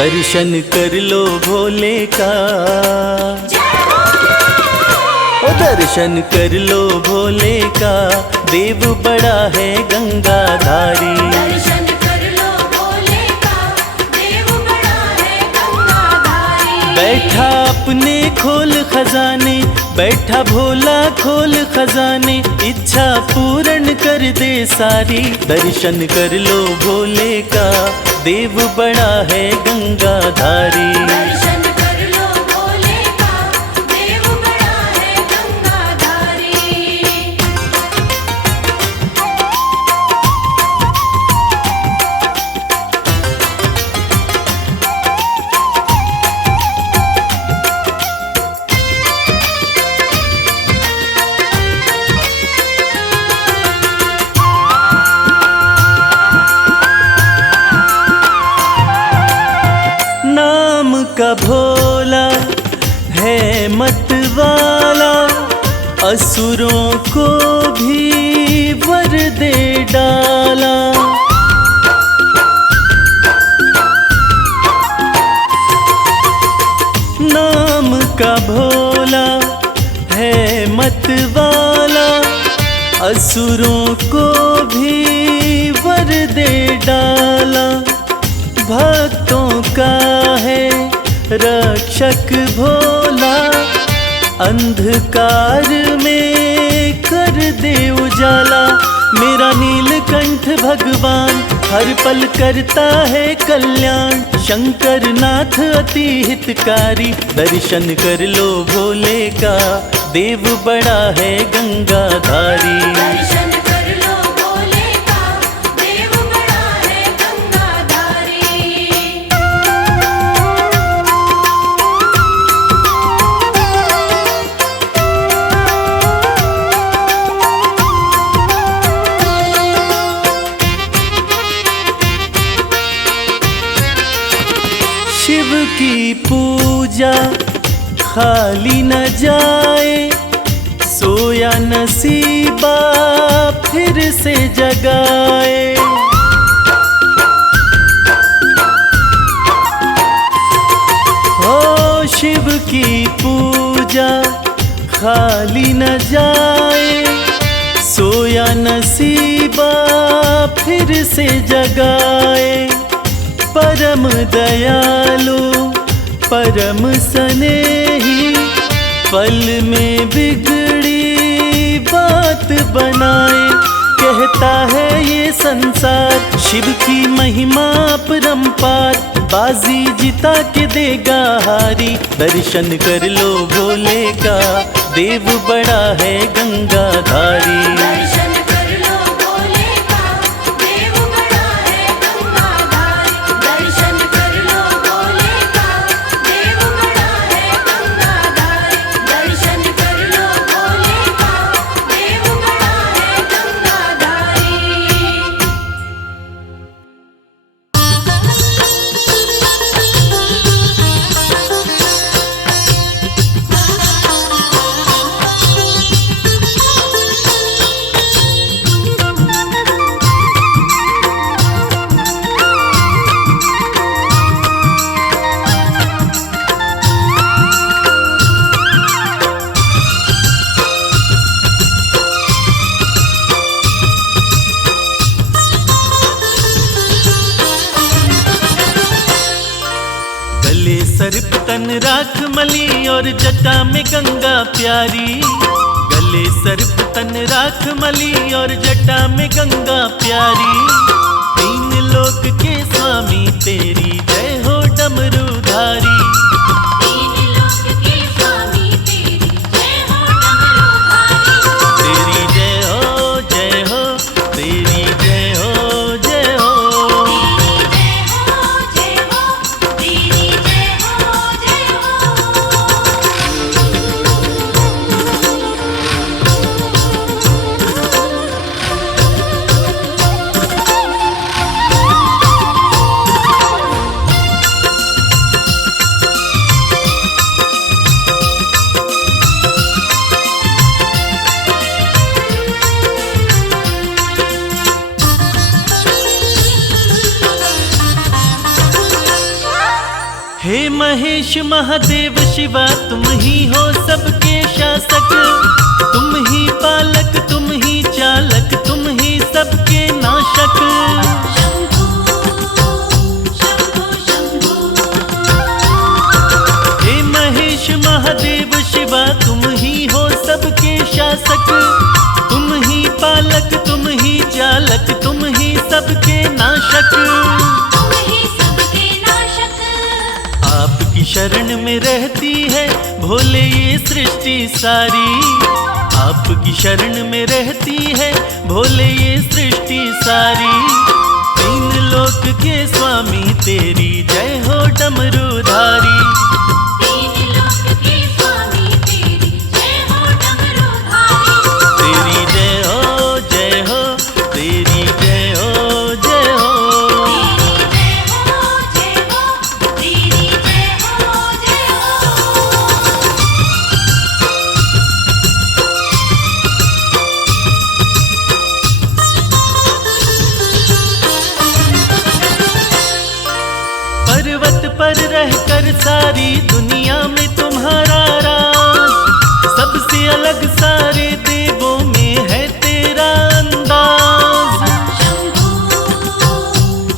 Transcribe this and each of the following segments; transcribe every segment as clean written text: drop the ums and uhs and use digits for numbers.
दर्शन कर लो भोले का, ओ दर्शन कर लो भोले का, देव बड़ा है गंगाधारी। दर्शन कर लो भोले का, देव बड़ा है गंगाधारी। बैठा अपने खोल खजाने, बैठा भोला खोल खजाने, इच्छा पूर्ण कर दे सारी। दर्शन कर लो भोले का, देव बड़ा है गंगाधारी। दर्शन कर लो भोले का, देव बड़ा है गंगाधारी। नाम का भोला है मत वाला, असुरों को भी वर दे डाला। नाम का भोला है मत वाला, असुरों को भी वर दे डाला। भक्तों का है रक्षक भोला, अंधकार में कर दे उजाला। मेरा नीलकंठ भगवान हर पल करता है कल्याण, शंकर नाथ अति हितकारी। दर्शन कर लो भोले का, देव बड़ा है गंगाधारी। दर्शन कर लो भोले का, देव बड़ा है गंगाधारी। शिव की पूजा खाली न जाए, सोया नसीबा फिर से जगाए। हो शिव की पूजा खाली न जाए, सोया नसीबा फिर से जगाए। परम दयालु परम स्नेही, पल में बिगड़ी बात बनाए। कहता है ये संसार शिव की महिमा परम्पार, बाजी जिता के देगा हारी। दर्शन कर लो भोले का, देव बड़ा है गंगाधारी। दर्शन कर लो भोले का, देव बड़ा है गंगाधारी। दर्शन कर लो भोले का, देव बड़ा है गंगाधारी। दर्शन कर लो भोले का, देव बड़ा है गंगाधारी। गले सर्प तन राख मली और जटा में गंगा प्यारी। गले सर्प तन राख मली और जटा में गंगा प्यारी। तीन लोक के स्वामी तेरी जय हो डमरूधारी। तीन लोक के स्वामी तेरी जय हो डमरूधारी। तेरी जय हो जय हो, तेरी जय हो जय हो। तेरी जय हो जय हो, तेरी जय हो जय हो। महेश महादेव शिवा तुम ही हो सबके शासक, तुम ही पालक तुम ही चालक तुम ही सबके नाशक। शंभो शंभो शंभो। हे महेश महादेव शिवा तुम ही हो सबके शासक, तुम ही पालक तुम ही चालक तुम ही सबके नाशक। तुम ही सबके नाशक। आपकी शरण में रहती है भोले ये सृष्टि सारी, आपकी शरण में रहती है भोले ये सृष्टि सारी। तीन लोक के स्वामी तेरी जय हो डमरूधारी। तीन लोक के स्वामी तेरी जय हो डमरूधारी। तेरी जय हो जय हो, तेरी जय हो जय हो। तेरी जय हो जय हो, तेरी जय हो जय हो। पर्वत पर रहकर सारी दुनिया में तुम्हारा राज, सबसे अलग सारे देवों में है तेरा अंदाज। शंभो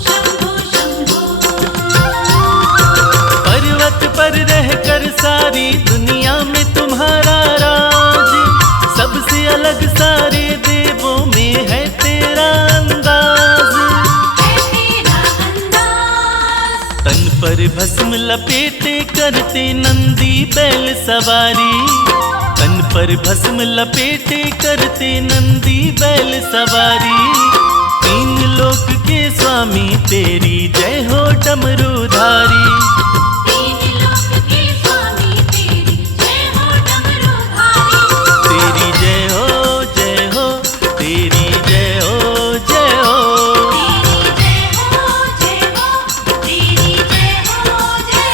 शंभो शंभो। पर्वत पर रहकर सारी दुनिया में तुम्हारा राज, सबसे अलग सारे देवों में है तेरा अंदाज। है तेरा अंदाज। तन पर भस्म लपेटे करते नंदी बैल सवारी, तन पर भस्म लपेटे करते नंदी बैल सवारी। तीन लोक के स्वामी तेरी जय हो डमरूधारी। तीन लोक के स्वामी तेरी जय हो डमरूधारी। तेरी जय हो जय हो, तेरी जय हो जय हो। तेरी जय हो जय हो, तेरी जय हो जय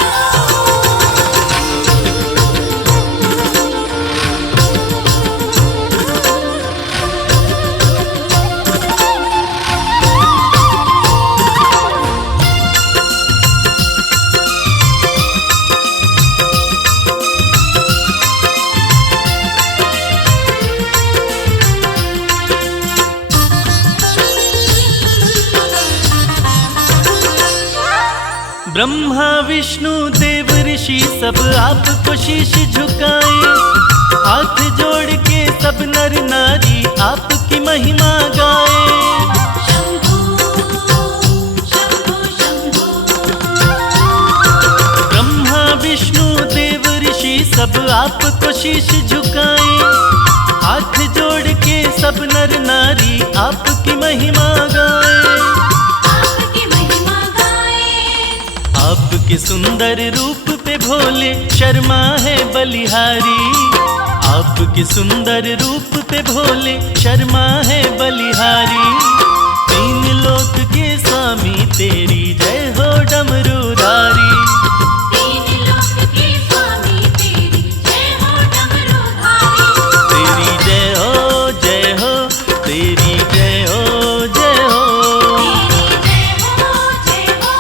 ब्रह्मा विष्णु देव ऋषि सब आपको शीश झुकाए, हाथ जोड़ के सब नर नारी आपकी महिमा गाए। शंभो शंभो शंभो। ब्रह्मा विष्णु देव ऋषि सब आपको शीश झुकाए, हाथ जोड़ के सब नर नारी आपकी महिमा गाए। आपकी महिमा गाए। आपके सुंदर रूप पे भोले शर्मा है बलिहारी, आपके सुंदर रूप पे भोले शर्मा है बलिहारी। तीन लोक के स्वामी तेरी जय हो डमरूधारी। तीन लोक के स्वामी तेरी जय हो डमरूधारी। तेरी जय हो जय हो, तेरी जय हो जय हो। तेरी जय हो जय हो,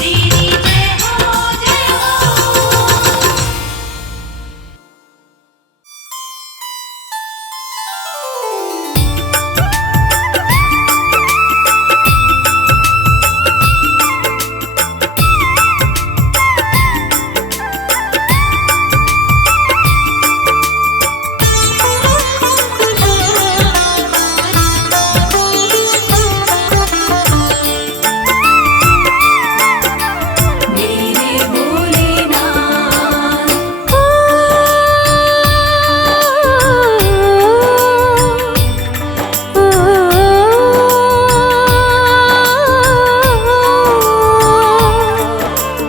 तेरी जय हो जय हो। मेरे भोलेनाथ।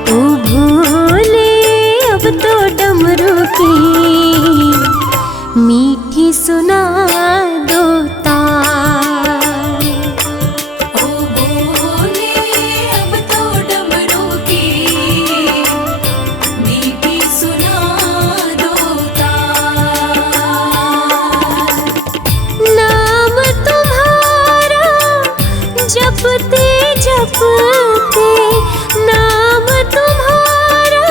ओ भोले अब तो डमरू की मीठी सुना दो तार। ओ भोले अब तो डमरू की मीठी सुना दो तार। नाम तुम्हारा जपते जपते, नाम तुम्हारा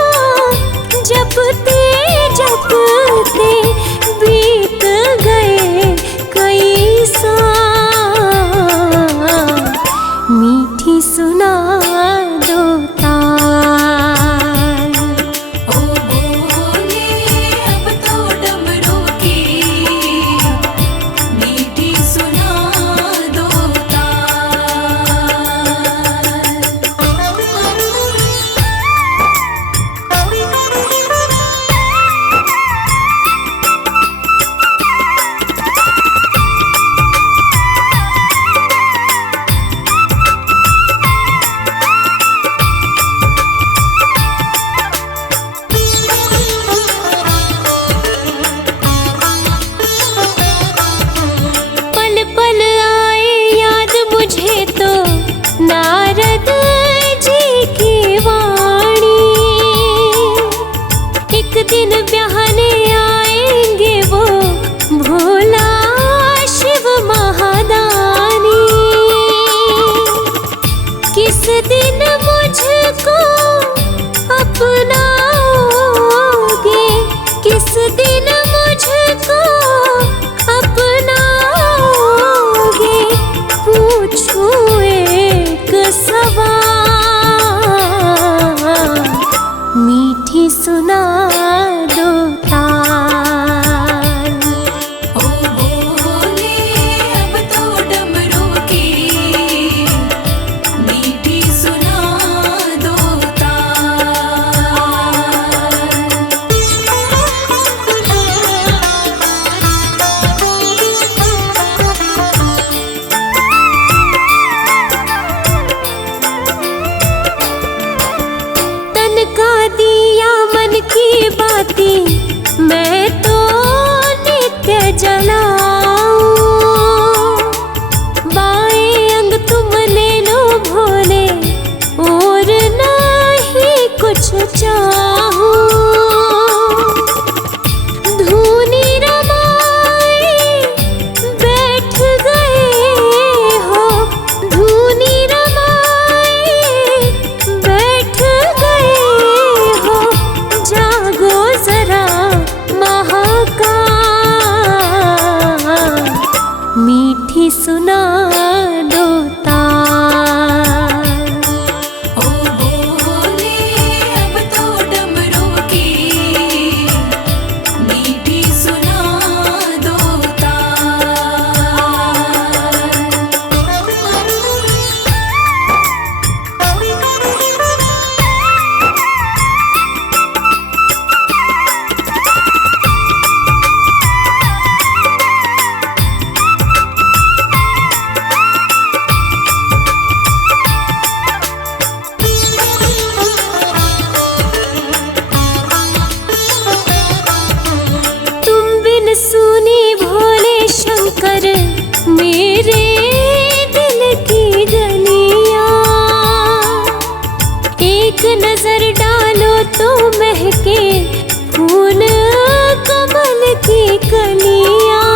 सुना दो तार। ओ बोले अब तो डमरू की मीठी सुना दो तुम बिन सुनी भोले शंकर मेरे दिल की गलियां, एक नजर डालो तो महके फूल कमल की कलियां।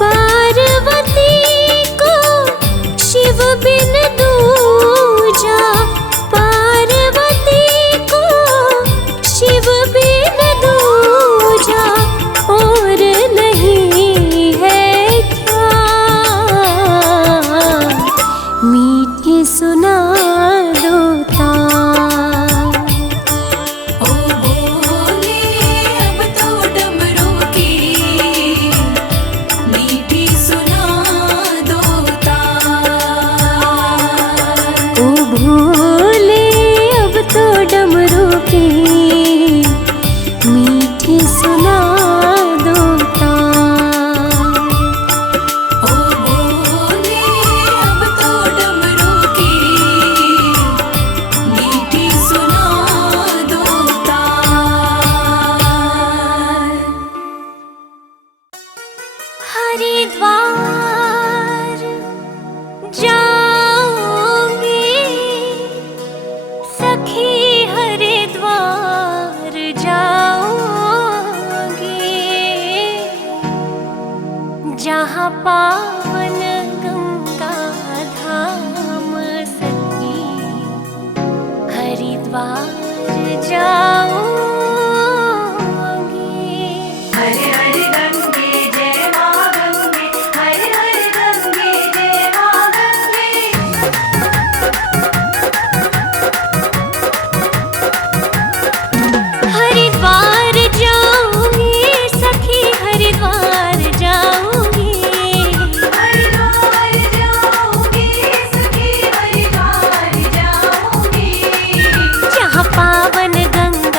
पार्वती को शिव बिन दूजा, पार्वती को शिव बिन दूजा और नहीं है क्या। मीठी सुना दो तार। ओ बोले अब तो डमरू की मीठी सुना दो ओ भोले अब तो डमरू की मीठी सुना दो तार। ओ बोले अब तो डमरू की मीठी सुना दो हरिद्वार जाऊंगी सखी, हरिद्वार जाऊंगी, जहाँ पावन गंगा धाम सखी, हरिद्वार जाऊंगी। हरे हरे गंगे जय मां गंगे, हरे हरे गंगे जय मां गंगे। हरिद्वार जाऊंगी सखी, हरिद्वार जाऊंगी, हरिद्वार जाऊंगी सखी, हरिद्वार जाऊंगी, जहाँ पावन गंगा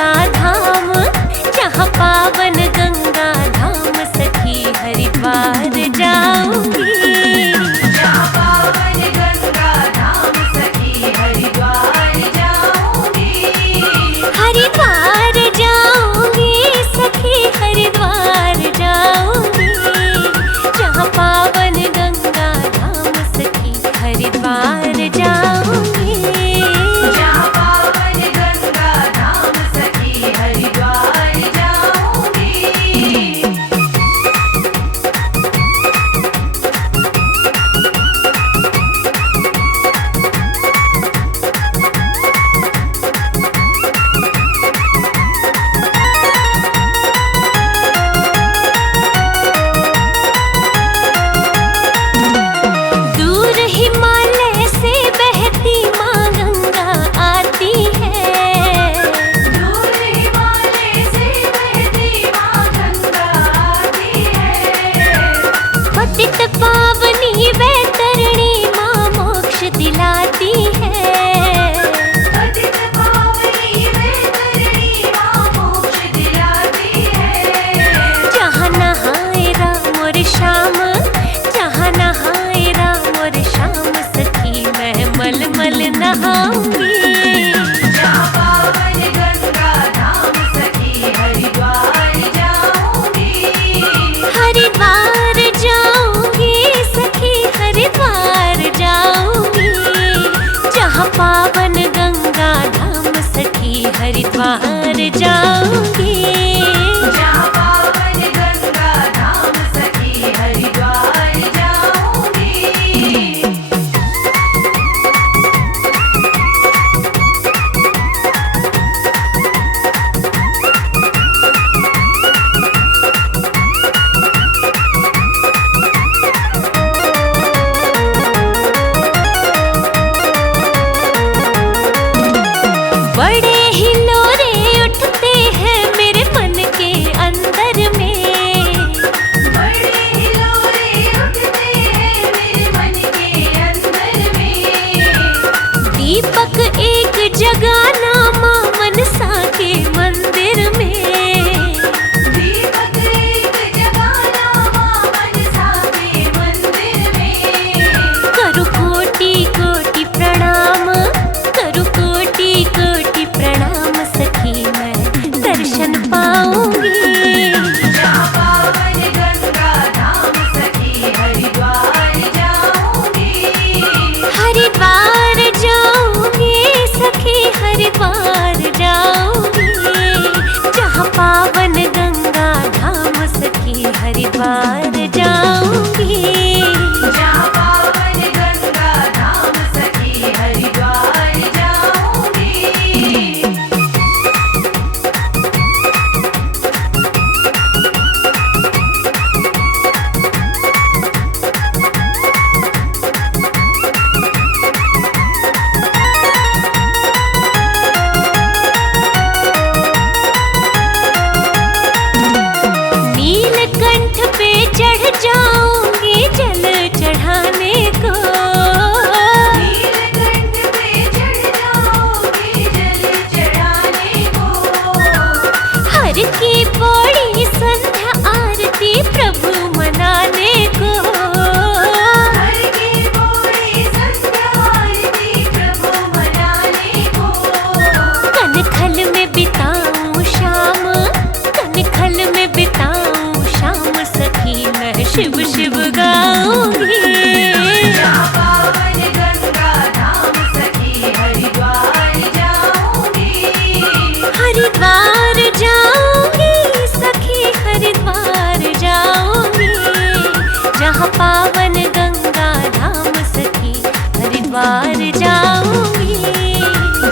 जहाँ पावन गंगा धाम सखी हरिद्वार जाऊंगी।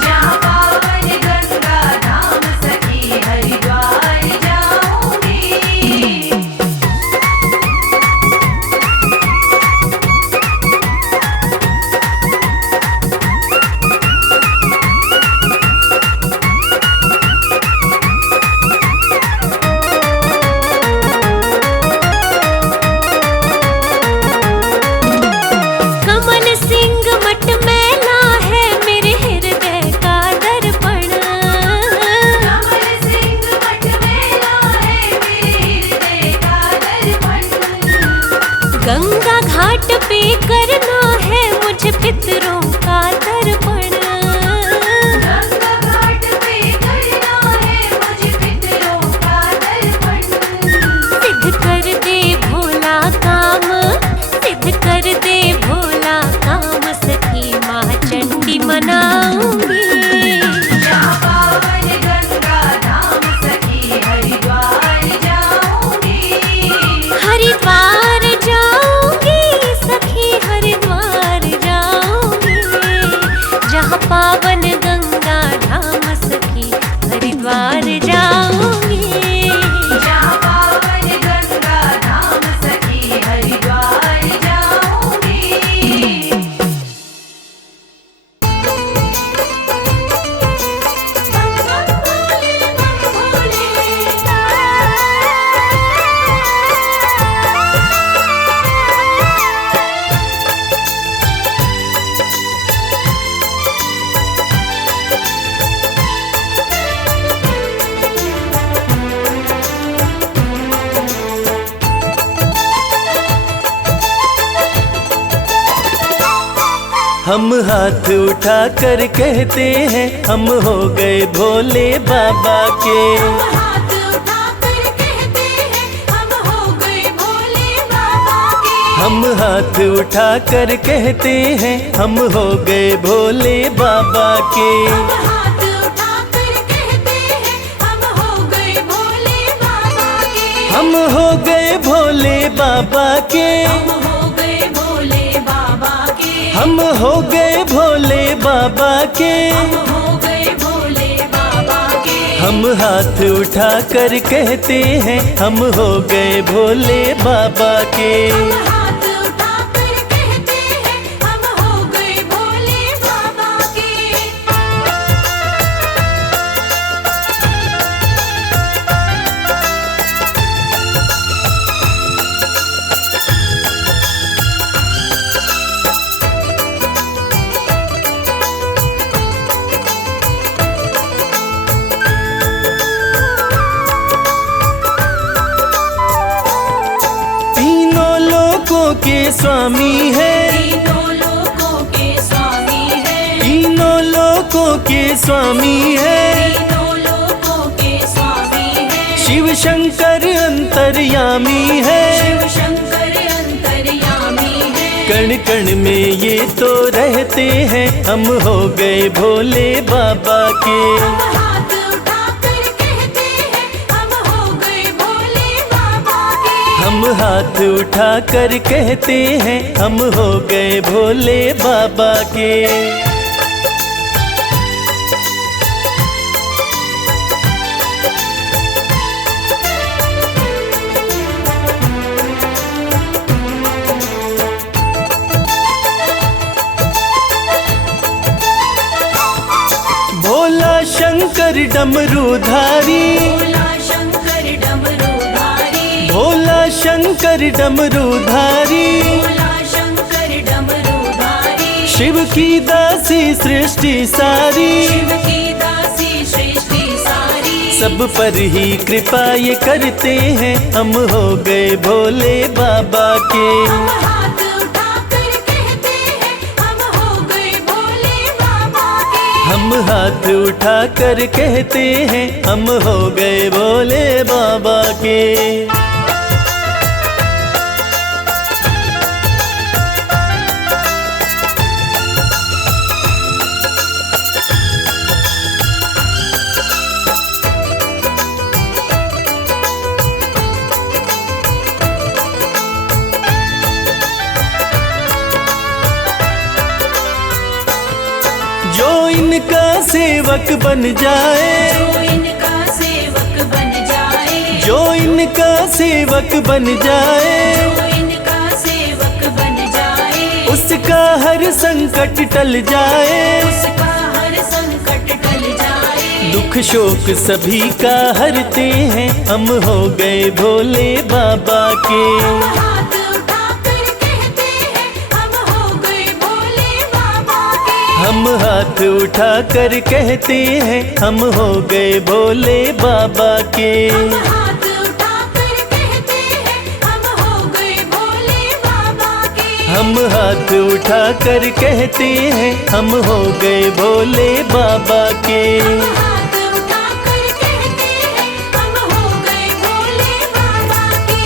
जहाँ पावन गंगा धाम सखी हरिद्वार जाऊंगी। कमल सिंह मठ मैला है मेरे हृदय का दर्पण। कमल सिंह मठ मेला है मेरे हृदय का दर्पण। गंगा घाट पे करना है मुझे पितरों का तर्पण। गंगा घाट पे करना है मुझे पितरों का तर्पण। सिद्ध कर दे भोला काम, सिद्ध कर दे भोला काम सखी माँ चंडी मनाऊंगी। जहाँ पावन गंगा धाम सखी हरिद्वार जाऊंगी। हरिद्वार जाऊंगी सखी हरिद्वार जाऊंगी। जहाँ पावन गंगा धाम सखी हरिद्वार जाऊंगी। जहाँ पावन गंगा धाम सखी हरिद्वार जाऊंगी। हम हाथ उठा कर कहते हैं हम हो गए भोले बाबा के। हाथ उठाकर कहते हैं हम हो गए भोले बाबा के। हम हाथ उठा कर कहते हैं हम हो गए भोले बाबा के। हाथ उठाकर कहते हैं हम हो गए भोले बाबा के। हम हो गए भोले बाबा के। हम हो गए भोले बाबा के। हम हो गए भोले बाबा के। हम हो गए भोले बाबा के। हम हाथ उठा कर कहते हैं हम हो गए भोले बाबा के। हाथ उठाकर कहते हैं हम हो गए भोले बाबा के। तीनों लोकों के स्वामी है। तीनों लोकों के स्वामी है। तीनों लोकों के स्वामी है। तीनों लोकों के स्वामी है। शिव शंकर अंतर्यामी है। शिव शंकर अंतर्यामी है। कण कण में ये तो रहते हैं हम हो गए भोले बाबा के। हाथ उठाकर कहते हैं हम हो गए भोले बाबा के। हम हाथ उठा कर कहते हैं हम हो गए भोले बाबा के। भोला शंकर डमरूधारी। भोला शंकर डमरूधारी। भोला शंकर डमरूधारी। भोला शंकर डमरूधारी। शिव की दासी सृष्टि सारी। शिव की दासी सृष्टि सारी। सब पर ही कृपा ये करते हैं हम हो गए भोले बाबा के। हाथ उठाकर कहते हैं हम हो गए भोले बाबा के। हम हाथ उठा कर कहते हैं हम हो गए भोले बाबा के। सेवक बन जाए, जो इनका सेवक बन जाए, जो इनका सेवक बन जाए, जो इनका सेवक बन जाए, उसका हर संकट टल जाए, उसका हर संकट टल जाए। दुख शोक सभी का हरते हैं, हम हो गए भोले बाबा के। हम हाथ उठाकर कहते हैं, हम हो गए भोले बाबा के। हम हाथ उठाकर कहते हैं, हम हो गए भोले बाबा के। हम हाथ उठाकर कहते हैं, हम हो गए भोले बाबा के। हम हाथ उठाकर कहते हैं, हम हो गए भोले बाबा के। हम हाथ उठाकर कहते हैं, हम हो गए भोले बाबा के।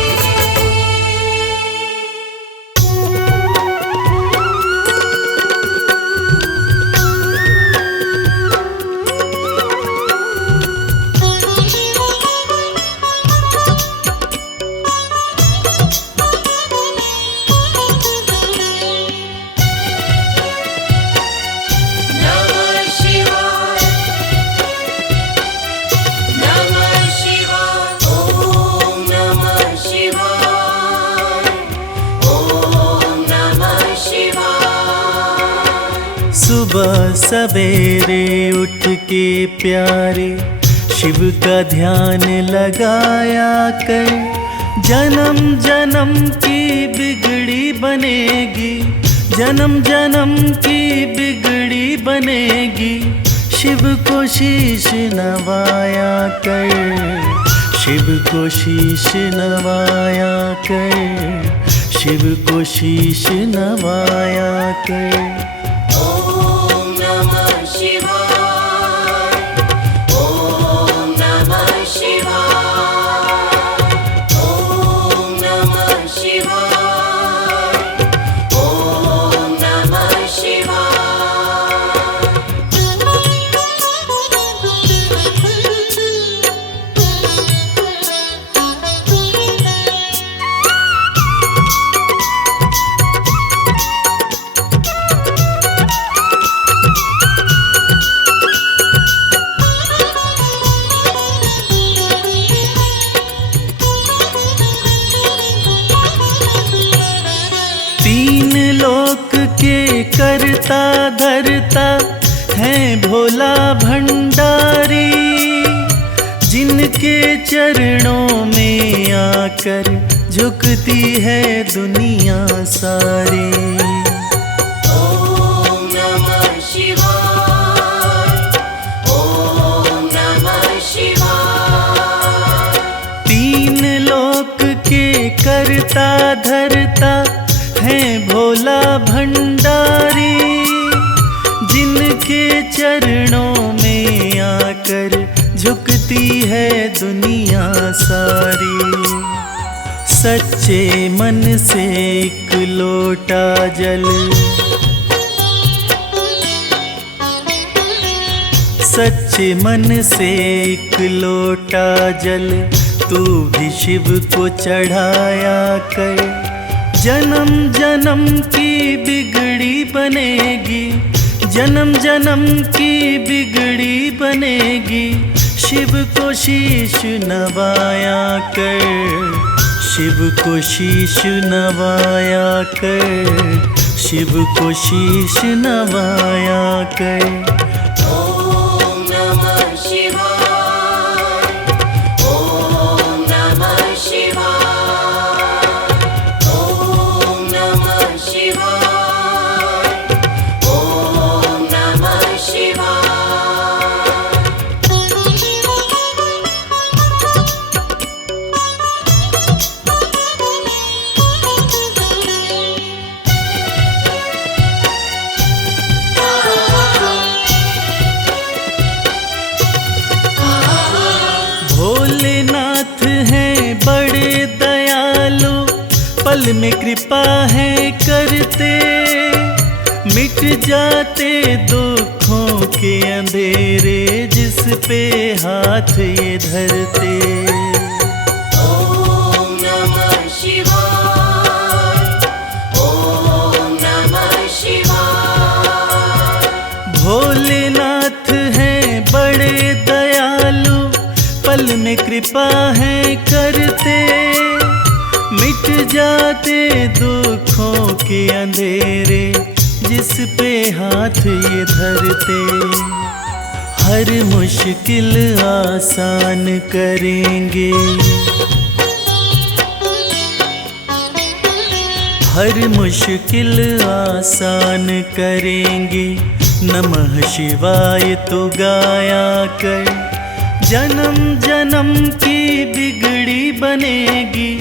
नमः शिवाय, नमः शिवाय, ओम नमः शिवाय, ओम नमः शिवाय। सुबह सवेरे उठ के प्यारे शिव का ध्यान लगाया कर, जन्म जन्म की बिगड़ी बनेगी, जन्म जन्म की बिगड़ी बनेगी। शिव को शीश नवाया कर, शिव को शीश नवाया कर, शिव को शीश नवाया कर। ओम नमः शिवाय, ओम नमः शिवाय, ओम नमः शिवाय, ओम नमः शिवाय। तीन लोक के करता धरता है भोला भंडारी, जिनके चरणों में आकर झुकती है दुनिया सारी। ओम नमः शिवाय, ओम नमः शिवाय। तीन लोक के करता धरता है भोला भंडारी, जिनके चरणों में आकर झुकती है दुनिया सारी। सच्चे मन से एक लोटा जल, सच्चे मन से एक लोटा जल तू भी शिव को चढ़ाया कर। जन्म जन्म की बिगड़ी बनेगी, जन्म जन्म की बिगड़ी बनेगी। शिव को शीश नवाया कर, शिव को शीश नवाया कर, शिव को शीश नवाया कर। ओम नमः शिवाय, ओम नमः शिवाय, ओम नमः शिवाय, ओम नमः शिवाय। भोलेनाथ हैं बड़े दयालु, पल में कृपा है करते, मिट जाते दुखों के अंधेरे जिस पे हाथ ये धरते। ओम नमः शिवाय, ओम नमः शिवाय। भोलेनाथ कृपा है करते, मिट जाते दुखों के अंधेरे, जिस पे हाथ ये धरते। हर मुश्किल आसान करेंगे, हर मुश्किल आसान करेंगे। नमः शिवाय तो गाया कर, जन्म जन्म की बिगड़ी बनेगी,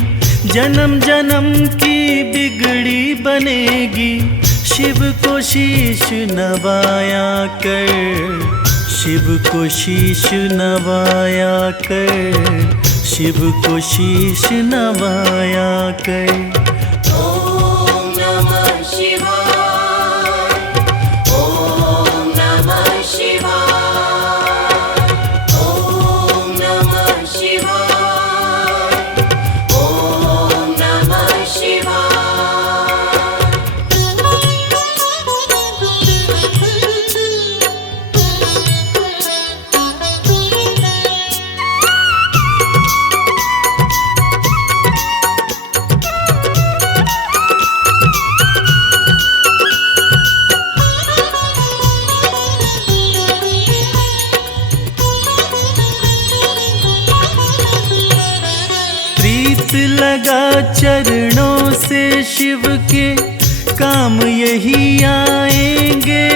जन्म जन्म की बिगड़ी बनेगी। शिव को शीश नवाया कर, शिव को शीश नवाया कर, शिव को शीश नवाया कर। ओम नमः शिवाय, ओम नमः शिवाय, ओम नमः शिवाय, ओम नमः शिवाय। प्रीत लगा चरणों से शिव के, काम यही आएंगे।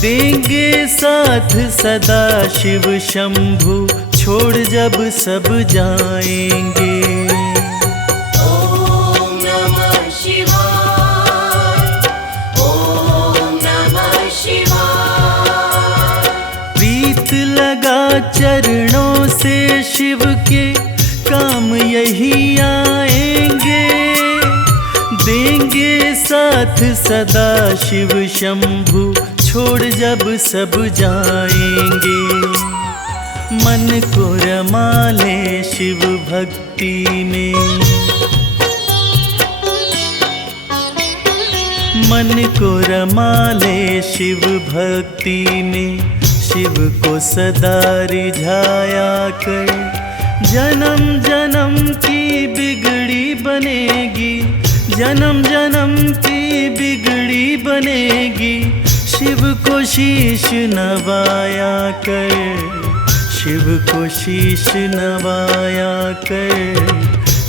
देंगे साथ सदा शिव शंभु, छोड़ जब सब जाएंगे। ओम नमः शिवाय, ओम नमः शिवाय। प्रीत लगा चरणों से शिव के, काम यही आएंगे। देंगे साथ सदा शिव शंभु, छोड़ जब सब जाएंगे। मन को रमा ले शिव भक्ति में, मन को रमा ले शिव भक्ति में। शिव को सदा रिझाया कर, जन्म जन्म की बिगड़ी बनेगी, जन्म जन्म की बिगड़ी बनेगी। शिव को शीश नवाया कर, शिव को शीश नवाया कर,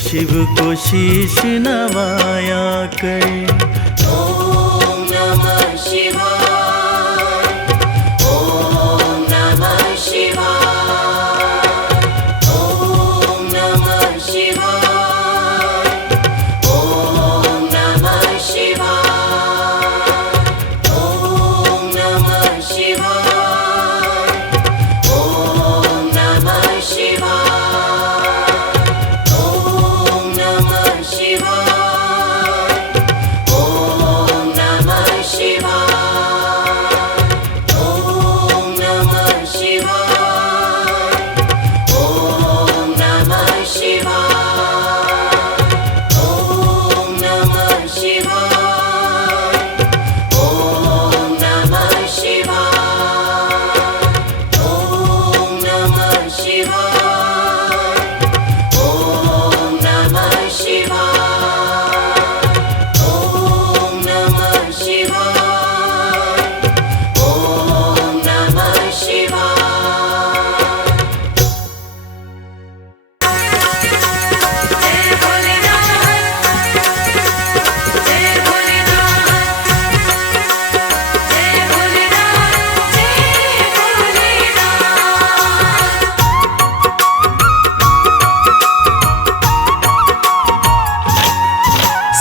शिव को शीश नवाया कर। ओम नमः शिवाय, ओम नमः शिवाय, ओम नमः शिवाय, ओम नमः शिवाय, ओम नमः शिवाय, ओम नमः शिवाय, ओम नमः शिवाय, ओम नमः शिवाय, ओम नमः शिवाय, ओम नमः शिवाय, ओम नमः शिवाय, ओम नमः शिवाय, ओम नमः शिवाय, ओम नमः शिवाय, ओम नमः शिवाय, ओम नमः शिवाय। जय भोलेनाथ, जय भोलेनाथ, जय भोलेनाथ, जय भोलेनाथ।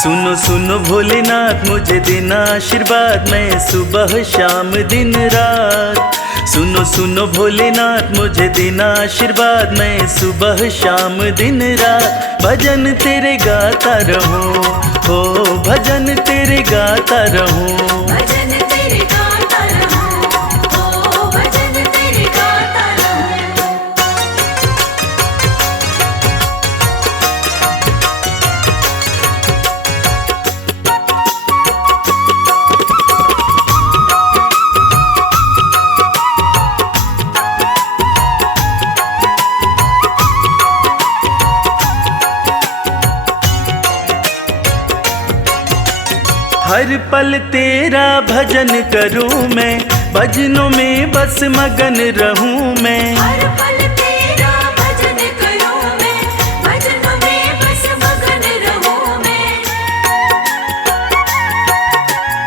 सुनो सुनो भोलेनाथ, मुझे देना आशीर्वाद, मैं सुबह शाम दिन रात। सुनो सुनो भोलेनाथ, मुझे देना आशीर्वाद, मैं सुबह शाम दिन रात। भजन तेरे गाता रहूं, हो भजन तेरे गाता रहूं। भजन तेरे गाता रहूं, ओ भजन तेरे गाता रहूं। हर पल तेरा भजन करूं मैं, भजनों में बस मगन रहूं मैं। हर पल तेरा भजन करूं मैं, भजनों में बस मगन रहूं मैं।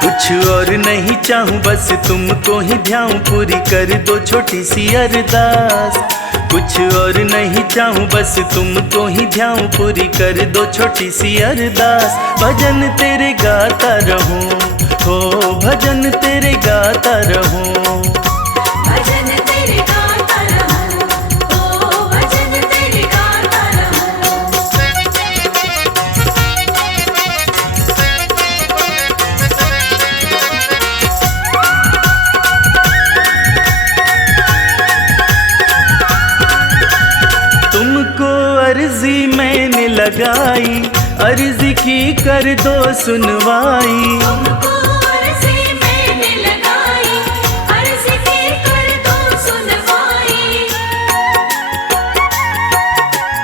कुछ और नहीं चाहूं बस तुमको ही ध्याऊं, पूरी कर दो छोटी सी अरदास। कुछ और नहीं चाहूं बस तुमको ही ध्याऊं, पूरी कर दो छोटी सी अरदास। भजन तेरे गाता रहूं, हो भजन तेरे गाता रहूं। भजन तेरे गाता रहूं, ओ भजन तेरे गाता रहूं। तुमको अर्जी मैंने लगाई, अर्जी की कर दो सुनवाई। तुमको अर्जी मैंने लगाई, अर्जी की कर दो सुनवाई।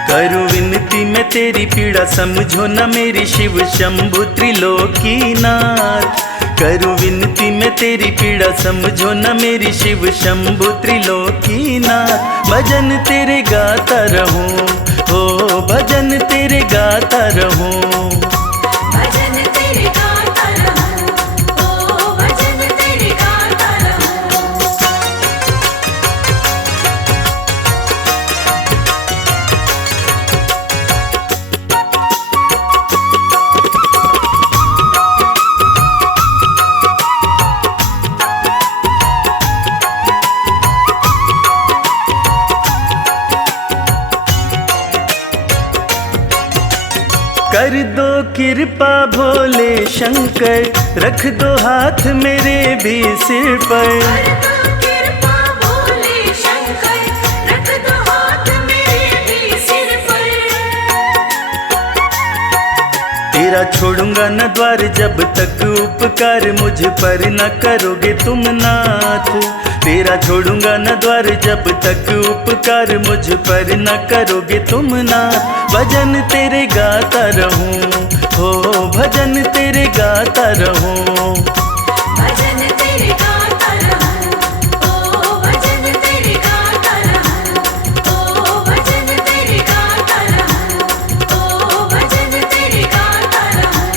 करूं विनती मैं तेरी पीड़ा, समझो न मेरी शिव शंभु त्रिलोकीनाथ। करूं विनती मैं तेरी पीड़ा, समझो न मेरी शिव शंभु त्रिलोकीनाथ। भजन तेरे गाता रहूं, हो भजन तेरे गाता रहूं। भजन तेरे गाता रहूं, ओ भजन तेरे गाता रहूं। कर दो कृपा भोले शंकर, रख दो हाथ मेरे भी सिर पर। कर दो कृपा भोले शंकर, रख दो हाथ मेरे भी सिर पर। तेरा छोड़ूंगा न द्वार जब तक उपकार मुझ पर न करोगे तुम नाथ। तेरा छोड़ूंगा न द्वार जब तक उपकार मुझ पर न करोगे तुम नाथ। भजन तेरे गाता रहूं, हो भजन तेरे गाता रहूं। भजन तेरे गाता रहूं, ओ भजन तेरे गाता रहूं, ओ भजन तेरे गाता रहूं, ओ भजन तेरे गाता रहूं।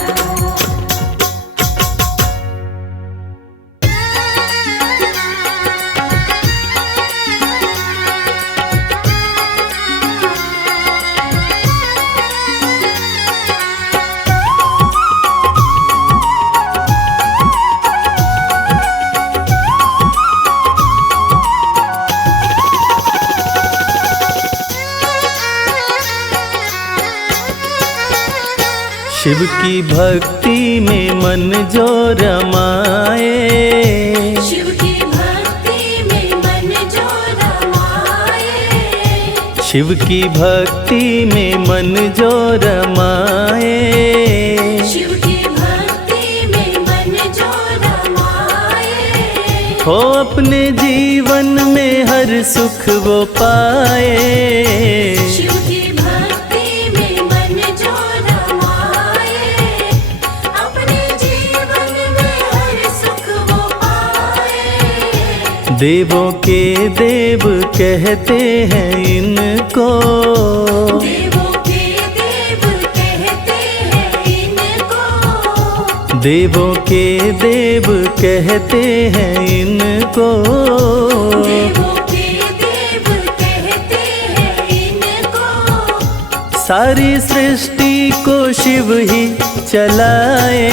शिव की भक्ति में मन जो रमाए, शिव की भक्ति में मन जो रमाए। शिव की भक्ति में मन जो रमाए। शिव की भक्ति में मन जो रमाए। हो अपने जीवन में हर सुख वो पाए। शिव की भक्ति में मन जो रमाए, अपने जीवन में हर सुख वो पाए। देवों के देव कहते हैं इनको, देवों के देव कहते हैं इनको। देवों के देव कहते हैं इनको। देवों के देव कहते हैं इनको। सारी सृष्टि को शिव ही चलाए।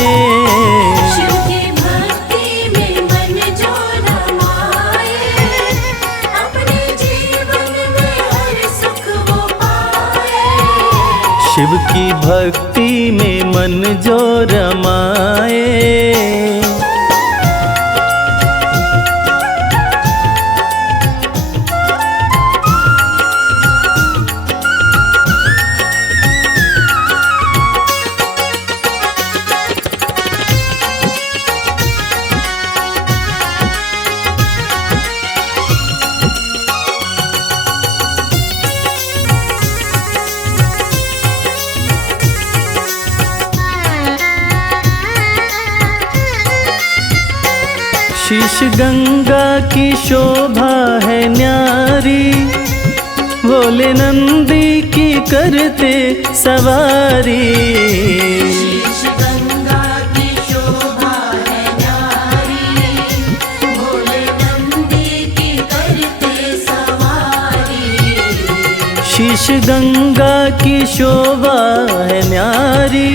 शिव की भक्ति में मन जो रमाए, अपने जीवन में हर सुख वो पाए। शिव की भक्ति में मन जो रमाए। शीश गंगा की शोभा है न्यारी, भोले नंदी की करते सवारी। शीश गंगा की शोभा है न्यारी, भोले नंदी की करते सवारी। शीश गंगा की शोभा है न्यारी,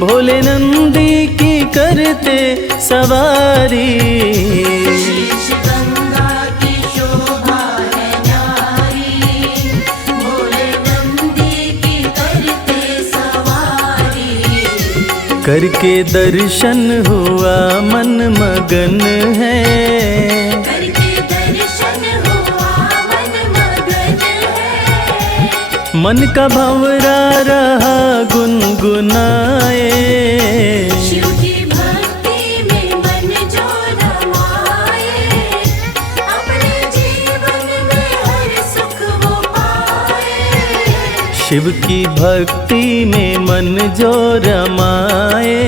भोले नंदी की करते सवारी। शीश गंगा की शोभा है न्यारी, भोले नंदी की करते सवारी। करके दर्शन हुआ मन मगन है, करके दर्शन हुआ मन मगन है। मन का भंवरा रहा गुनगुनाए। शिव की भक्ति में मन जो रमाए, अपने जीवन में हर सुख वो पाए। शिव की भक्ति में मन जो रमाए।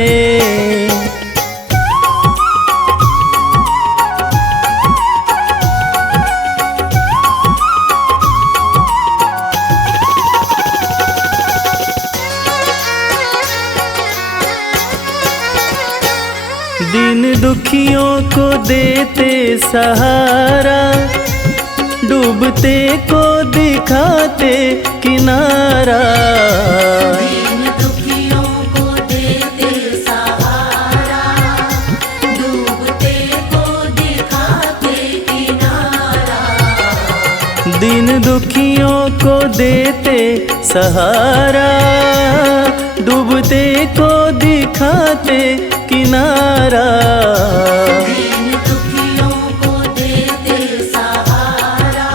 दीन दुखियों को देते सहारा, डूबते को दिखाते किनारा। दीन दुखियों को देते सहारा, डूबते को दिखाते किनारा। दीन दुखियों को देते सहारा, डूबते को दिखाते किनारा। दीन दुखियों को देते सहारा,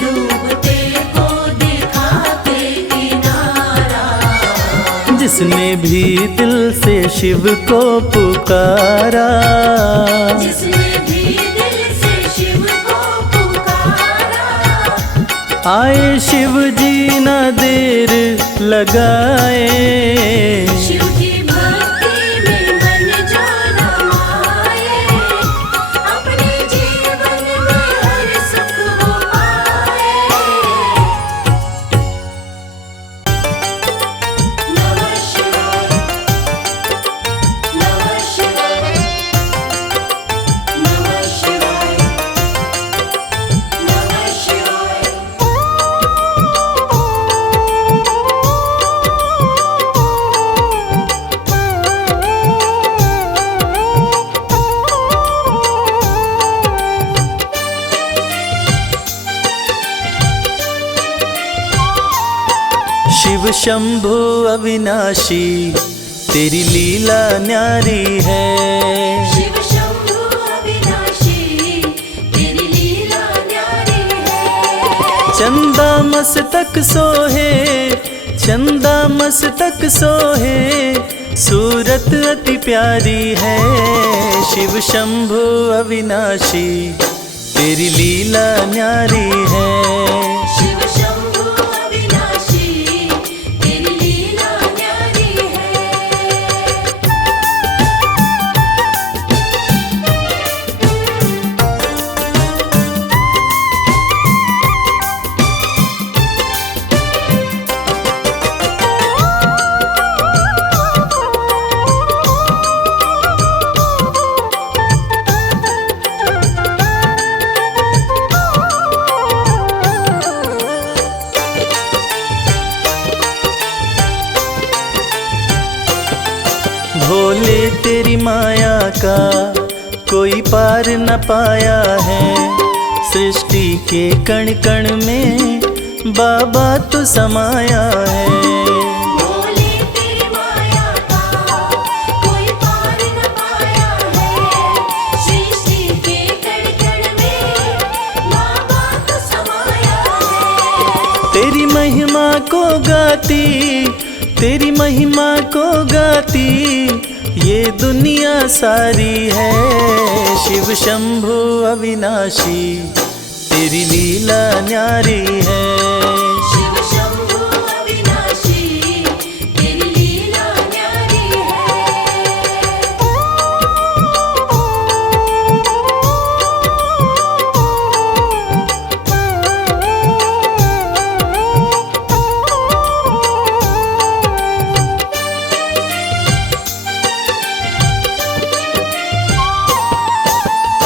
डूबते को दिखाते किनारा। जिसने भी दिल से शिव को पुकारा, जिसने भी दिल से शिव को पुकारा। आए शिव जी ना देर लगाए। शिव की भक्ति में मन जो रमाए, अपने जीवन में हर सुख वो पाए। नमः शिवाय, नमः शिवाय, नमः शिवाय, नमः शिवाय। शिव शंभु अविनाशी तेरी लीला न्यारी है। शिव शंभु अविनाशी तेरी लीला न्यारी है। चंदा मस्तक सोहे, चंदा मस्तक सोहे, सूरत अति प्यारी है। शिव शंभु अविनाशी तेरी लीला न्यारी है। शिव शंभु अविनाशी तेरी लीला न्यारी है। भोले तेरी माया का कोई पार न पाया है। सृष्टि के कण कण में बाबा तू समाया है। भोले तेरी माया का कोई पार न पाया है। सृष्टि के कण कण में बाबा तो समाया है। तेरी महिमा को गाती, तेरी महिमा को गाती ये दुनिया सारी है। शिव शंभु अविनाशी तेरी लीला न्यारी है। शिव शंभु अविनाशी तेरी लीला न्यारी है।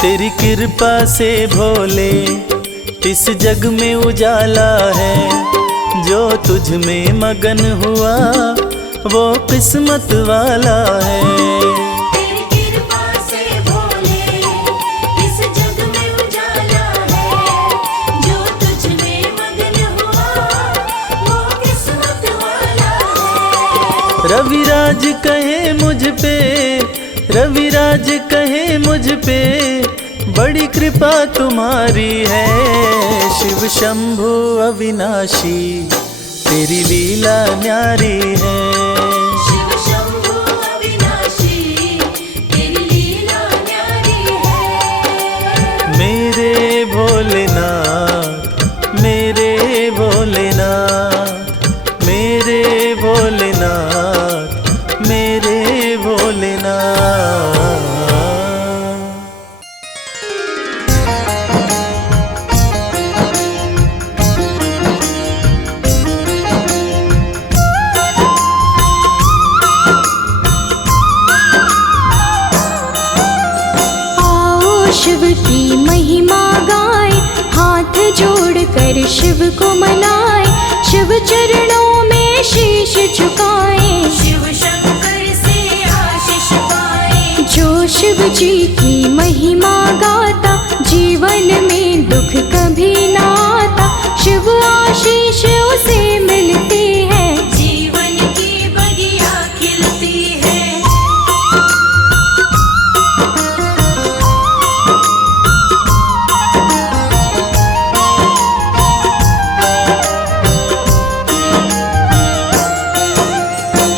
तेरी कृपा से भोले इस जग में उजाला है। जो तुझ में मगन हुआ वो किस्मत वाला है। तेरी कृपा से भोले इस जग में उजाला है। जो तुझ में मगन हुआ वो किस्मत वाला है। रविराज कहे मुझ पे, रविराज कहे मुझ पे, बड़ी कृपा तुम्हारी है। शिव शंभु अविनाशी तेरी लीला न्यारी है। शिव शंभु अविनाशी तेरी लीला न्यारी है। मेरे भोलेनाथ, मेरे भोलेनाथ, मेरे भोलेनाथ, मेरे भोलेनाथ। शिव की महिमा गाए, हाथ जोड़कर शिव को मनाए, शिव चरणों में शीश झुकाए, शिव शंकर से आशीष पाए। जो शिव जी की महिमा गाता, जीवन में दुख कभी ना आता, शिव आशीष उसे मिलती है, जीवन की बगिया खिलती है।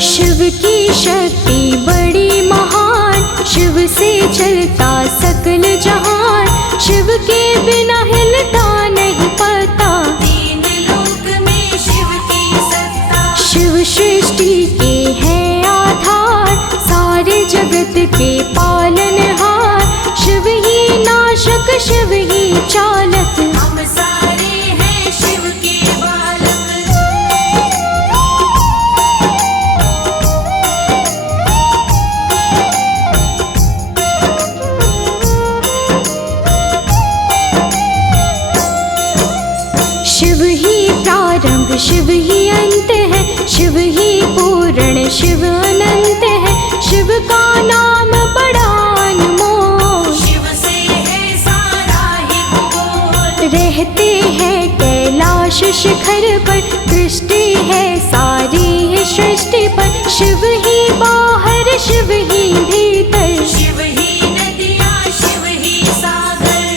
शिव की शक्ति बड़ी महान, शिव से चलता सकल जहान, शिव के बिना हिलता नहीं पता, तीन लोक में शिव की सत्ता। शिव सृष्टि के है आधार, सारे जगत के पालनहार, शिव ही नाशक शिव ही चालक, हम सारे हैं शिव के बालक। शिव ही प्रारंभ शिव ही अंत है, शिव ही पूर्ण शिव अनंत है, शिव का नाम बड़ा अनमोल, शिव से है सारा ही भूगोल। रहते हैं कैलाश शिखर पर, दृष्टि है सारी ही सृष्टि पर, शिव ही बाहर शिव ही भीतर, शिव ही नदियाँ शिव ही सागर।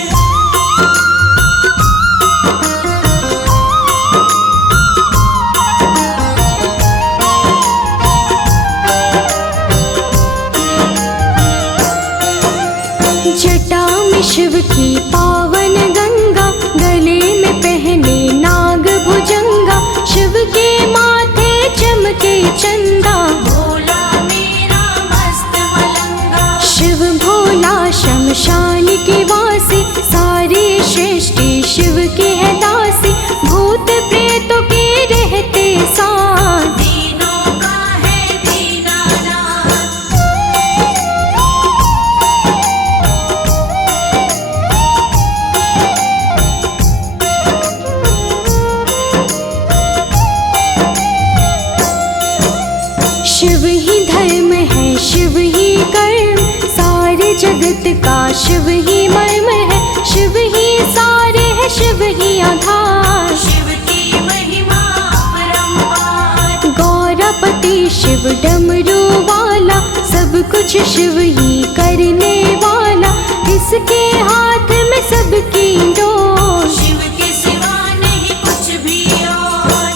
जटा में शिव की पावन गंगा, गले में पहने नाग भुजंगा, शिव के माथे चमके चंदा, भोला मेरा मस्त मलंगा। शिव भोला शमशान के वासी, सारी सृष्टि शिव की है दासी, भूत प्रेतों के रहते साथ, दीनों का है दीनानाथ। शिव ही धर्म है शिव ही कर्म, सारे जगत का शिव ही मर्म है, शिव ही सारे है शिव ही आधार, शिव की महिमा अपरंपार। गौरपति शिव डमरू वाला, सब कुछ शिव ही करने वाला, इसके हाथ में सबकी डोर, शिव के सिवा नहीं कुछ भी और।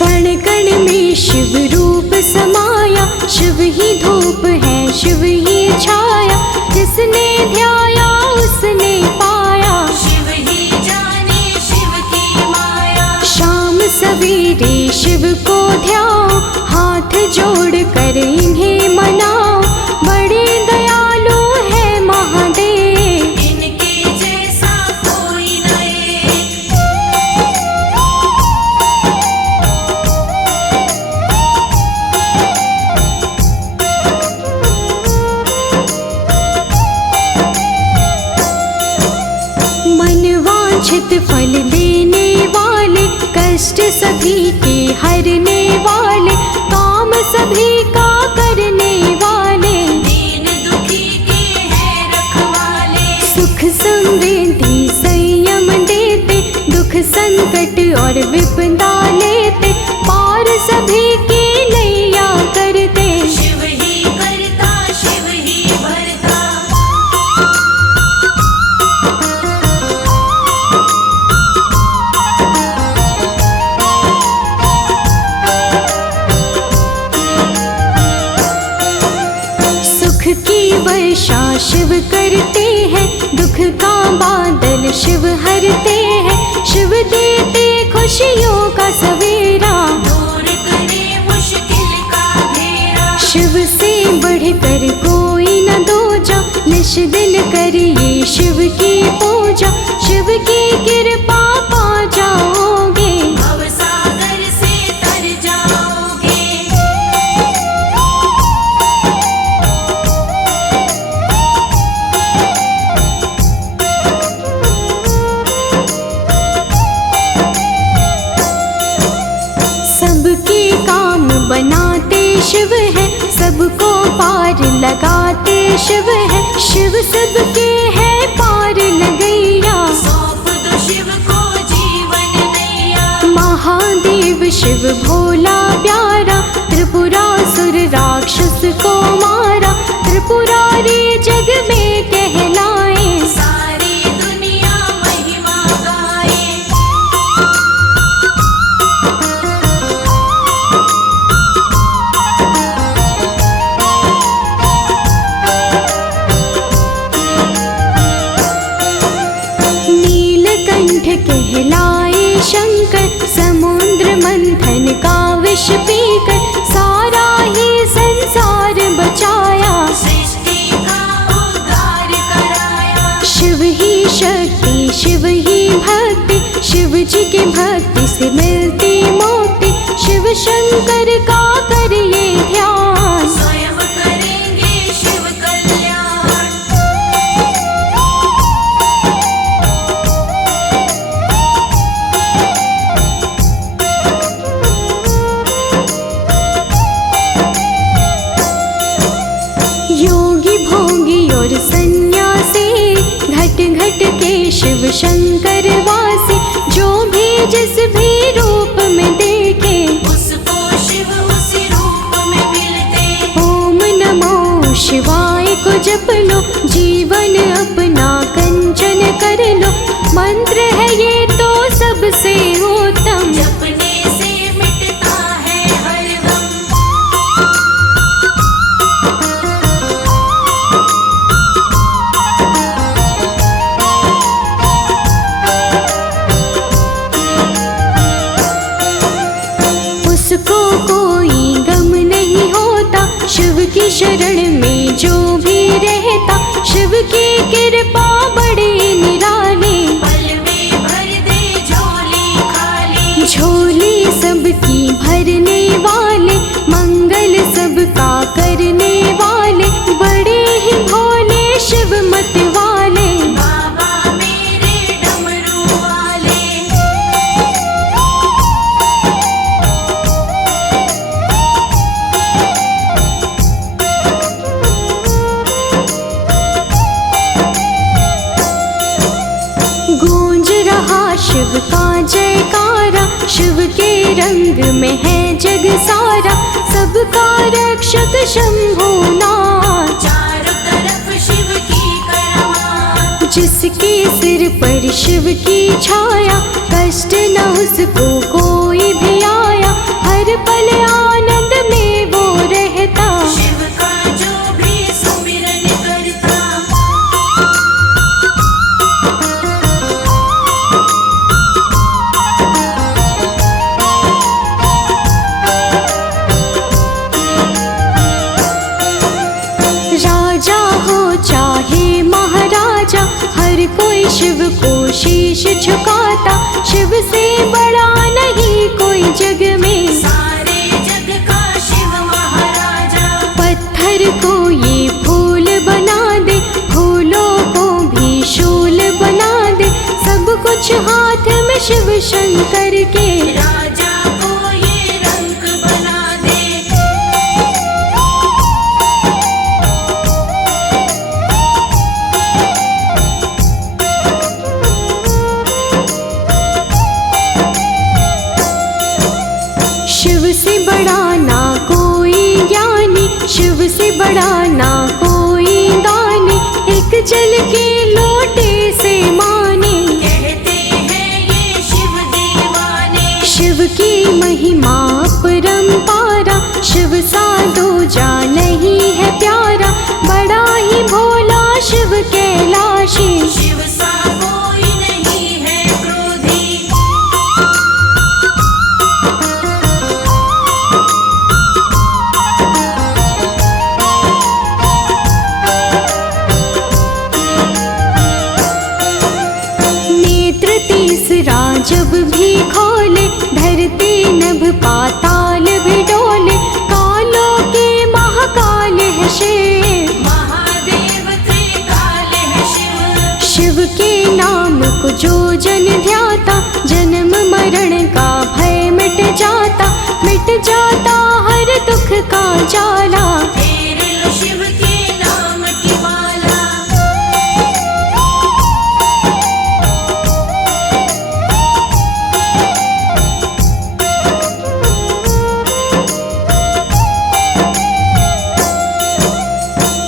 कण कण में शिव रूप समाया, शिव ही धूप है शिव ही छाया, जिसने ध्याया उसने पाया, शिव ही जाने शिव की माया। शाम सवेरे शिव को ध्याओ, हाथ जोड़ कर इन्हें मनाओ, बड़े दयालु है महादेव, इनके जैसा कोई न वांछित फल देने वाले, कष्ट सभी के हरने वाले, काम सभी का करने वाले, दीन दुखी के हैं रखवाले। सुख समृद्धि संयम देते, दुख संकट और विपदा लेते, पार सभी की नैया करते। शिव ही करता, शिव ही भरता। सुख की वर्षा शिव करते हैं, दुख का बादल शिव हरते हैं, शिव देते खुशियों का सवेरा, दूर करे मुश्किल का घेरा। शिव से बढ़कर कोई न दूजा, निश दिन करिए शिव की पूजा, शिव की कृपा पा जाओगे। भवसागर से तर जाओगे। सबके काम बनाते शिव है, सबको पार लगाते शिव है, शिव सबके है पार लगैया। सौंप दो शिव को जीवन नैया। महादेव शिव भोला प्यारा, त्रिपुरासुर राक्षस को मारा, त्रिपुरारी जग में कहलाए। सारी दुनिया महिमा गाए। नीलकंठ कहलाए शंकर, समुद्र मंथन का विष पीकर, सारा ही संसार बचाया। सृष्टि का उद्धार कराया। शिव ही शक्ति, शिव ही भक्ति, शिव जी की भक्ति से मिलती मुक्ति, शिव शंकर का करिए ध्यान। स्वयं करेंगे शिव कल्याण। योगी भोगी और सन्यासी, घट घट के शिव शंकर वासी, जो भी जिस भी रूप में देखे, उसको शिव उसी रूप में मिलते। ओम नमो शिवाय को जप लो, जीवन अपना कंचन कर लो, मंत्र है ये तो सबसे उत्तम। जपने से मिटता है हर गम। उसको कोई गम नहीं होता, शिव की शरण में जो भी रहता, शिव की कृपा बड़ी निराली। पल में भर दे झोली खाली। झोली सबकी भरने वाले, मंगल सबका करने वाले, बड़े ही भोले शिव मत वाले। बाबा मेरे डमरू वाले। गूंज रहा शिव का जयकारा, शिव के रंग में है जग सारा, सबका रक्षक शंभुनाथ। चारों तरफ शिव की करामात। जिसके सिर पर शिव की छाया, कष्ट न उसको कोई भी आया, हर पल आनंद में वो रहता। शिव का जो भी सुमिरन करता। राजा हो चाहे महाराजा, हर कोई शिव को शीश झुकाता, शिव से बड़ा नहीं कोई जग में। सारे जग का शिव महाराजा। पत्थर को ये फूल बना दे, फूलों को भी शूल बना दे, सब कुछ शिव शंकर के। राजा को ये रंक बना दे। शिव से बड़ा ना कोई ज्ञानी, शिव से बड़ा ना कोई दानी, एक जल के लोटे से माने। कहते हैं ये शिव दीवाने। शिव की महिमा परंपारा, शिव सा दूजा नहीं है प्यारा, बड़ा ही भोला शिव कैलाशी। शिव सा कोई नहीं है क्रोधी। नेत्र तीसरा जब भी खोले, धरती नभ पाताल भी डोले, कालों के महाकाल है शिव। महादेव त्रिकाल है शिव। शिव के नाम को जो जन ध्याता, जन्म मरण का भय मिट जाता हर दुख का जाला। फेर लो शिव के नाम की माला।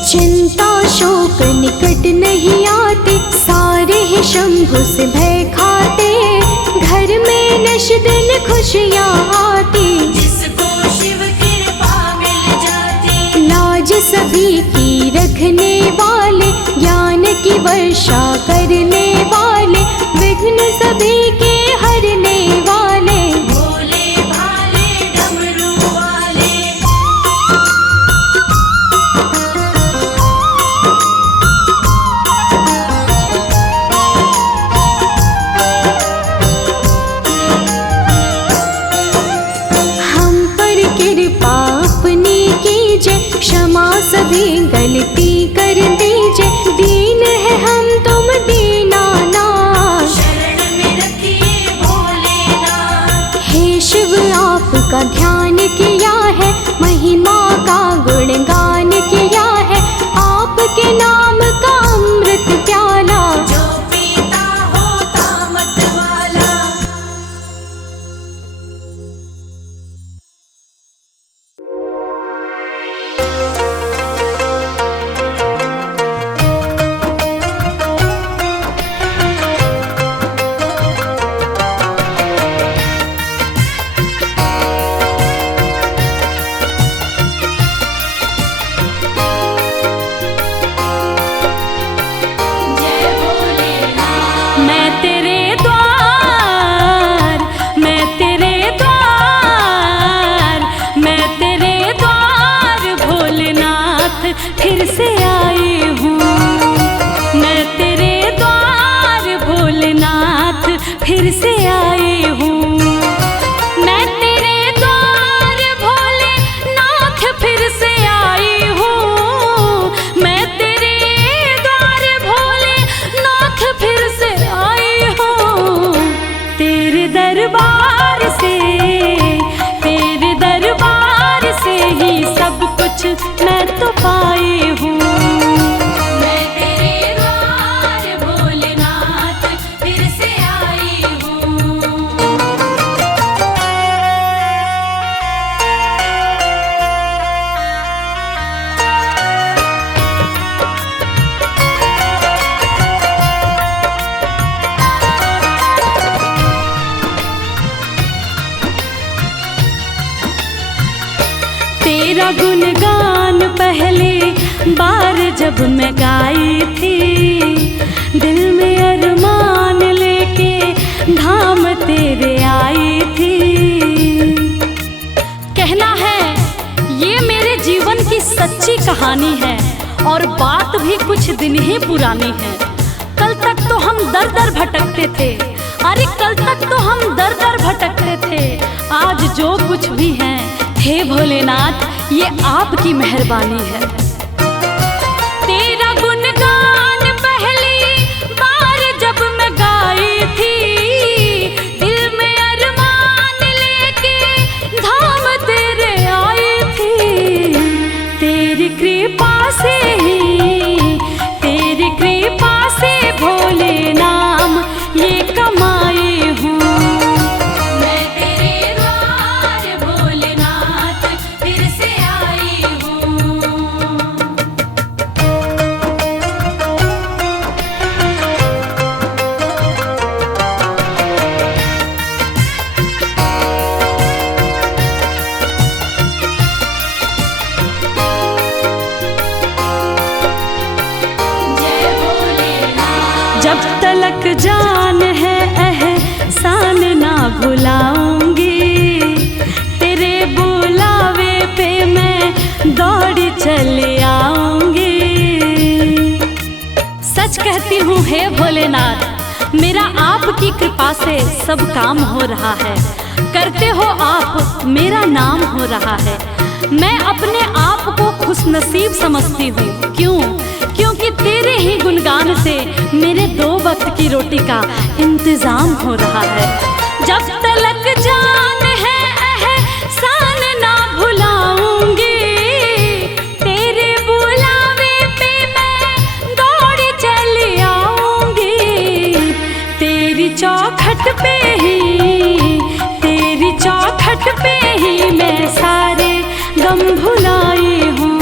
चिंता शोक निकट नहीं आते, सारे ही शंभु से भय खाते, घर में नश दिन खुशियाँ आती। जिसको शिव कृपा मिल जाती। लाज सभी की रखने वाले, ज्ञान की वर्षा करने वाले, विघ्न सभी के हरने वाले। भोले भाले डमरू वाले। हम पर कृपा अपनी कीजिए, क्षमा सभी गलती कर दीजिए, दीन है हम तुम दीनानाथ। शरण में रखिए भोलेनाथ। हे शिव आपका ध्यान किया है, महिमा का गुणगान किया है, आपके नाम का अमृत प्याला। जो पीता होता मत वाला। जय भोलेनाथ। मैं तेरे द्वार, मैं तेरे द्वार, मैं तेरे द्वार भोलेनाथ फिर से आई हूँ। मैं तेरे द्वार भोलेनाथ फिर से आई हूँ। मैं तेरे द्वार भोलेनाथ फिर से आई हूँ। मैं तेरे द्वार भोलेनाथ फिर से आई हूँ। तेरे दरबार से ही सब कुछ मैं तो पाई हूँ। मैं तेरे द्वार भोलेनाथ फिर से आई हूँ। तेरा गुणगान पहले बार जब मैं गाई थी, दिल में अरमान लेके धाम तेरे आई थी। कहना है ये मेरे जीवन की सच्ची कहानी है, और बात भी कुछ दिन ही पुरानी है। कल तक तो हम दर दर भटकते थे, अरे कल तक तो हम दर दर भटकते थे। आज जो कुछ भी है हे भोलेनाथ, ये आपकी मेहरबानी है। तेरा गुणगान पहली बार जब मैं गाई थी, दिल जब तलक जान है एहसान ना भुलाऊंगी, तेरे बुलावे पे मैं दौड़ी चली आऊंगी। सच कहती हूँ हे भोलेनाथ, मेरा आपकी कृपा से सब काम हो रहा है। करते हो आप, मेरा नाम हो रहा है। मैं अपने आप को खुशनसीब समझती हूँ। क्यों? क्योंकि तेरे ही गुणगान से मेरे 2 वक्त की रोटी का इंतजाम हो रहा है। जब तलक जान है एहसान ना भुलाऊंगी, तेरे बुलावे पे मैं दौड़ी चली आऊंगी। तेरी चौखट पे ही मैं सारे गम भुलाई हूँ।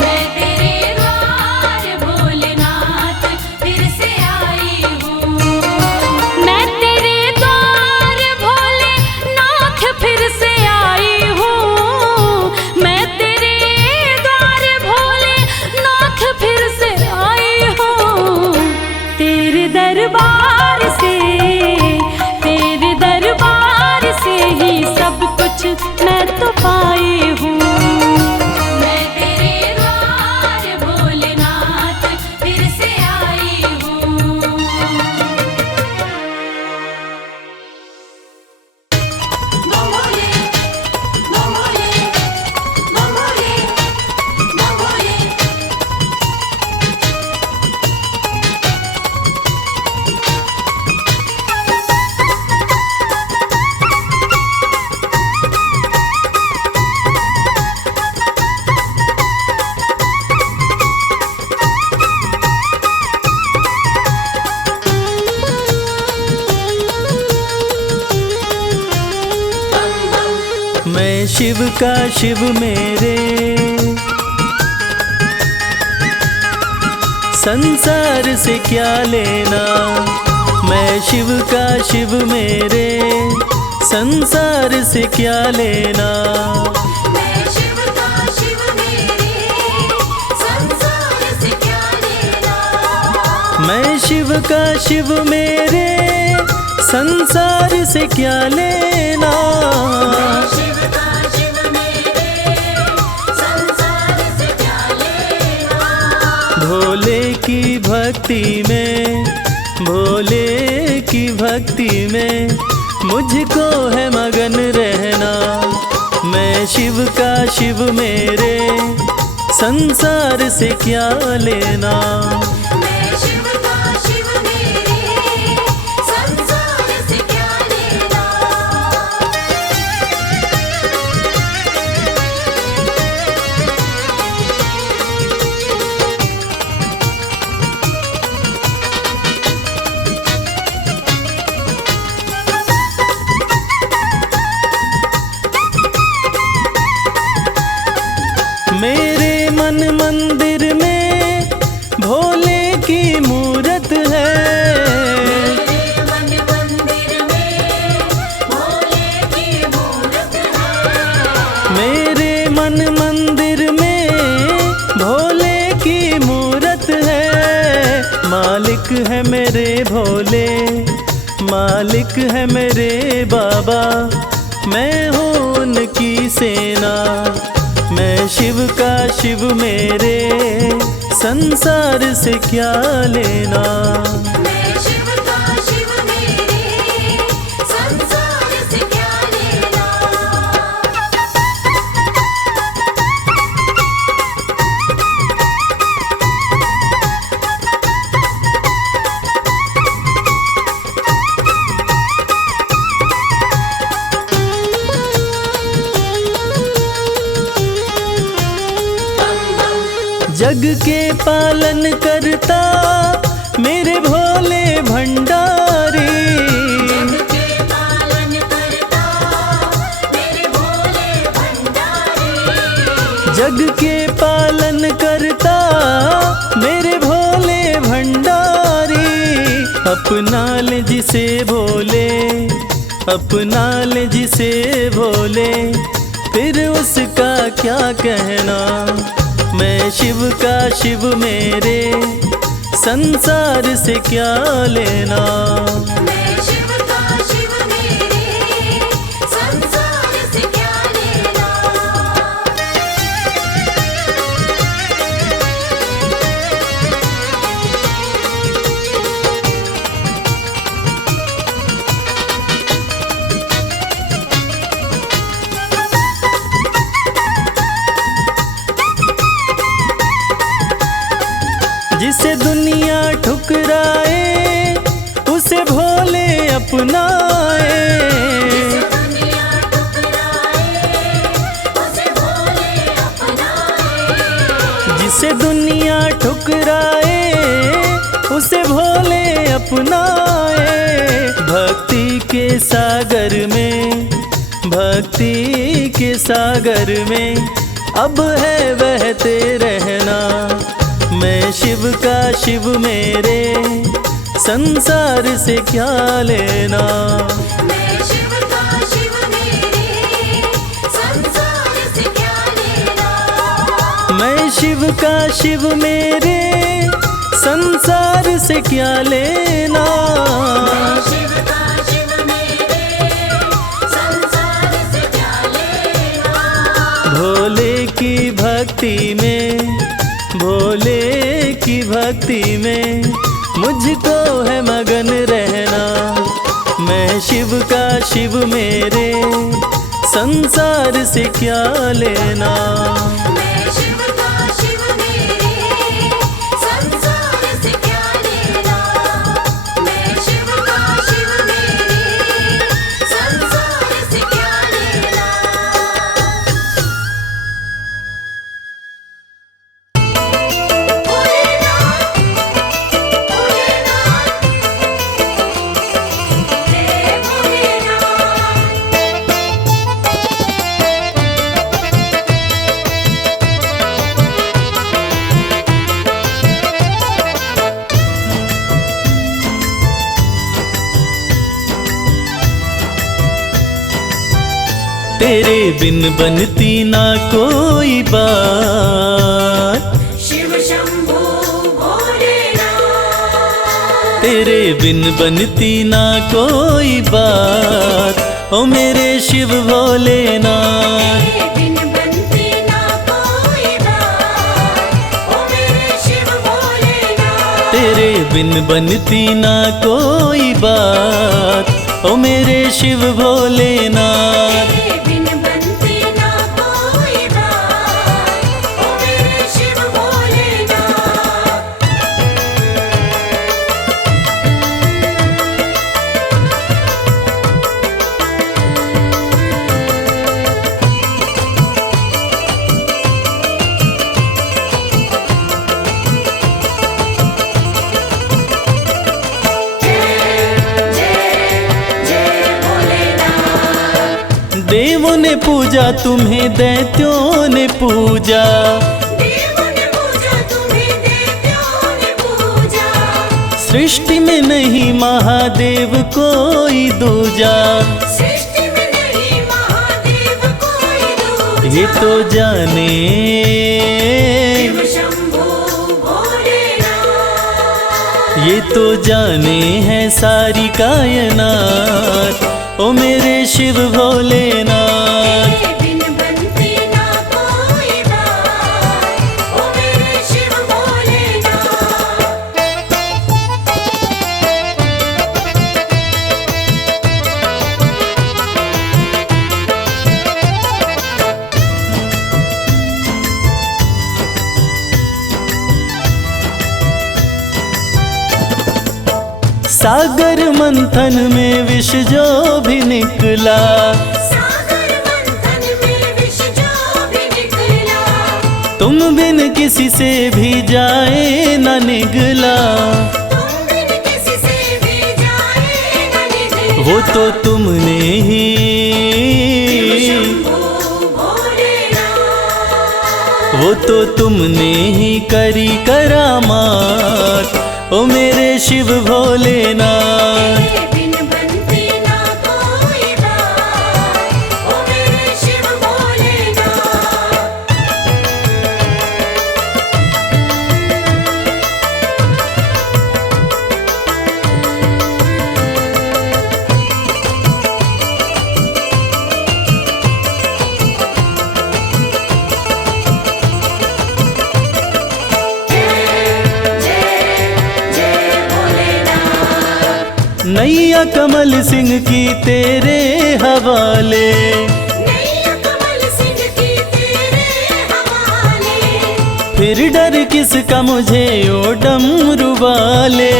मैं तेरे द्वार भोलेनाथ फिर से आई हूँ। मैं तेरे द्वार भोलेनाथ फिर से आई हूँ। मैं तेरे द्वार भोलेनाथ फिर से आई हूँ। तेरे दरबार से ही सब कुछ मैं तो पाई हूँ। मैं तेरे द्वार भोलेनाथ फिर से आई हूँ। मंगोले मंगोले मंगोले मंगोले मैं शिव का शिव मेरे, संसार से क्या लेना। मैं शिव का शिव मेरे, संसार से क्या लेना। मैं शिव का शिव मेरे, संसार से क्या लेना। मैं शिव का शिव मेरे, संसार से क्या लेना। शिव का शिव मेरे, संसार से क्या लेना। भोले की भक्ति में, भोले की भक्ति में मुझको है मगन रहना। मैं शिव का शिव मेरे, संसार से क्या लेना। मैं शिव का शिव मेरे, संसार से क्या लेना। मेरे मन मंदिर में भोले की मूरत है। मेरे मन मंदिर में भोले की मूरत है। मेरे मन मंदिर में भोले की मूरत है। मालिक है मेरे भोले, मालिक है मेरे बाबा, मैं हूँ उनकी सेना। मैं शिव का शिव मेरे, संसार से क्या लेना। मैं शिव का शिव मेरे, संसार से क्या लेना। जग के पालन करता मेरे भोले भंडारी। जग के पालन करता मेरे भोले भंडारी। जग के पालन करता मेरे भोले भंडारी। अपना ले जिसे भोले, अपना ले जिसे भोले, फिर उसका क्या कहना। मैं शिव का शिव मेरे, संसार से क्या लेना। मैं शिव का शिव मेरे, संसार से क्या लेना। जिसे दुनिया ठुकराए उसे भोले अपनाए। दुनिया ठुकराए उसे भोले अपनाए। जिसे दुनिया ठुकराए उसे भोले अपनाए। भक्ति के सागर में, भक्ति के सागर में अब है बहते रहना। मैं शिव का शिव मेरे, संसार से क्या लेना। मैं शिव का शिव मेरे, संसार से क्या लेना। मैं शिव का शिव मेरे, संसार से क्या लेना। मैं शिव का शिव मेरे, संसार से क्या लेना। भोले की भक्ति में, भोले की भक्ति में मुझको है मगन रहना। मैं शिव का शिव मेरे, संसार से क्या लेना। मैं शिव का शिव मेरे, संसार से क्या लेना। मैं शिव का शिव मेरे, संसार से क्या लेना। भोलेनाथ भोलेनाथ जय भोलेनाथ। तेरे बिन बनती ना कोई बात। शिव शंभू भोलेनाथ। तेरे बिन बनती ना कोई बात। ओ मेरे शिव भोलेनाथ। तेरे बिन बनती ना कोई बात। ओ मेरे शिव भोलेनाथ। तेरे बिन बनती ना कोई बात। ओ मेरे शिव भोलेनाथ। तेरे बिन बनती ना कोई बात। ओ मेरे शिव भोलेनाथ। जय भोलेनाथ। देवों ने पूजा तुम्हें, दैत्यों ने पूजा। देवों ने पूजा तुम्हें, देवताओं ने पूजा। सृष्टि में नहीं महादेव कोई दूजा। सृष्टि में नहीं महादेव कोई दूजा। ये तो जाने, शिव शंभू भोलेनाथ। ये तो जाने है सारी कायनात। ओ मेरे शिव भोलेनाथ। तेरे बिन बनती ना कोई बात। ओ मेरे शिव भोलेनाथ। सागर मंथन में विष जो भी निकला। सागर मंथन में विष जो भी निकला। तुम बिन किसी से भी जाए न निगला। तुम बिन किसी से भी जाए न निकला। वो तो तुमने ही, शंभू भोलेनाथ। वो तो तुमने ही करी करामात। ओ मेरे शिव भोलेनाथ। तेरे बिन बनती ना कोई बात। ओ मेरे शिव भोलेनाथ। नैया कमल सिंह की तेरे हवाले, नैया कमल सिंह की तेरे हवाले। फिर डर किसका मुझे ओ डमरू वाले,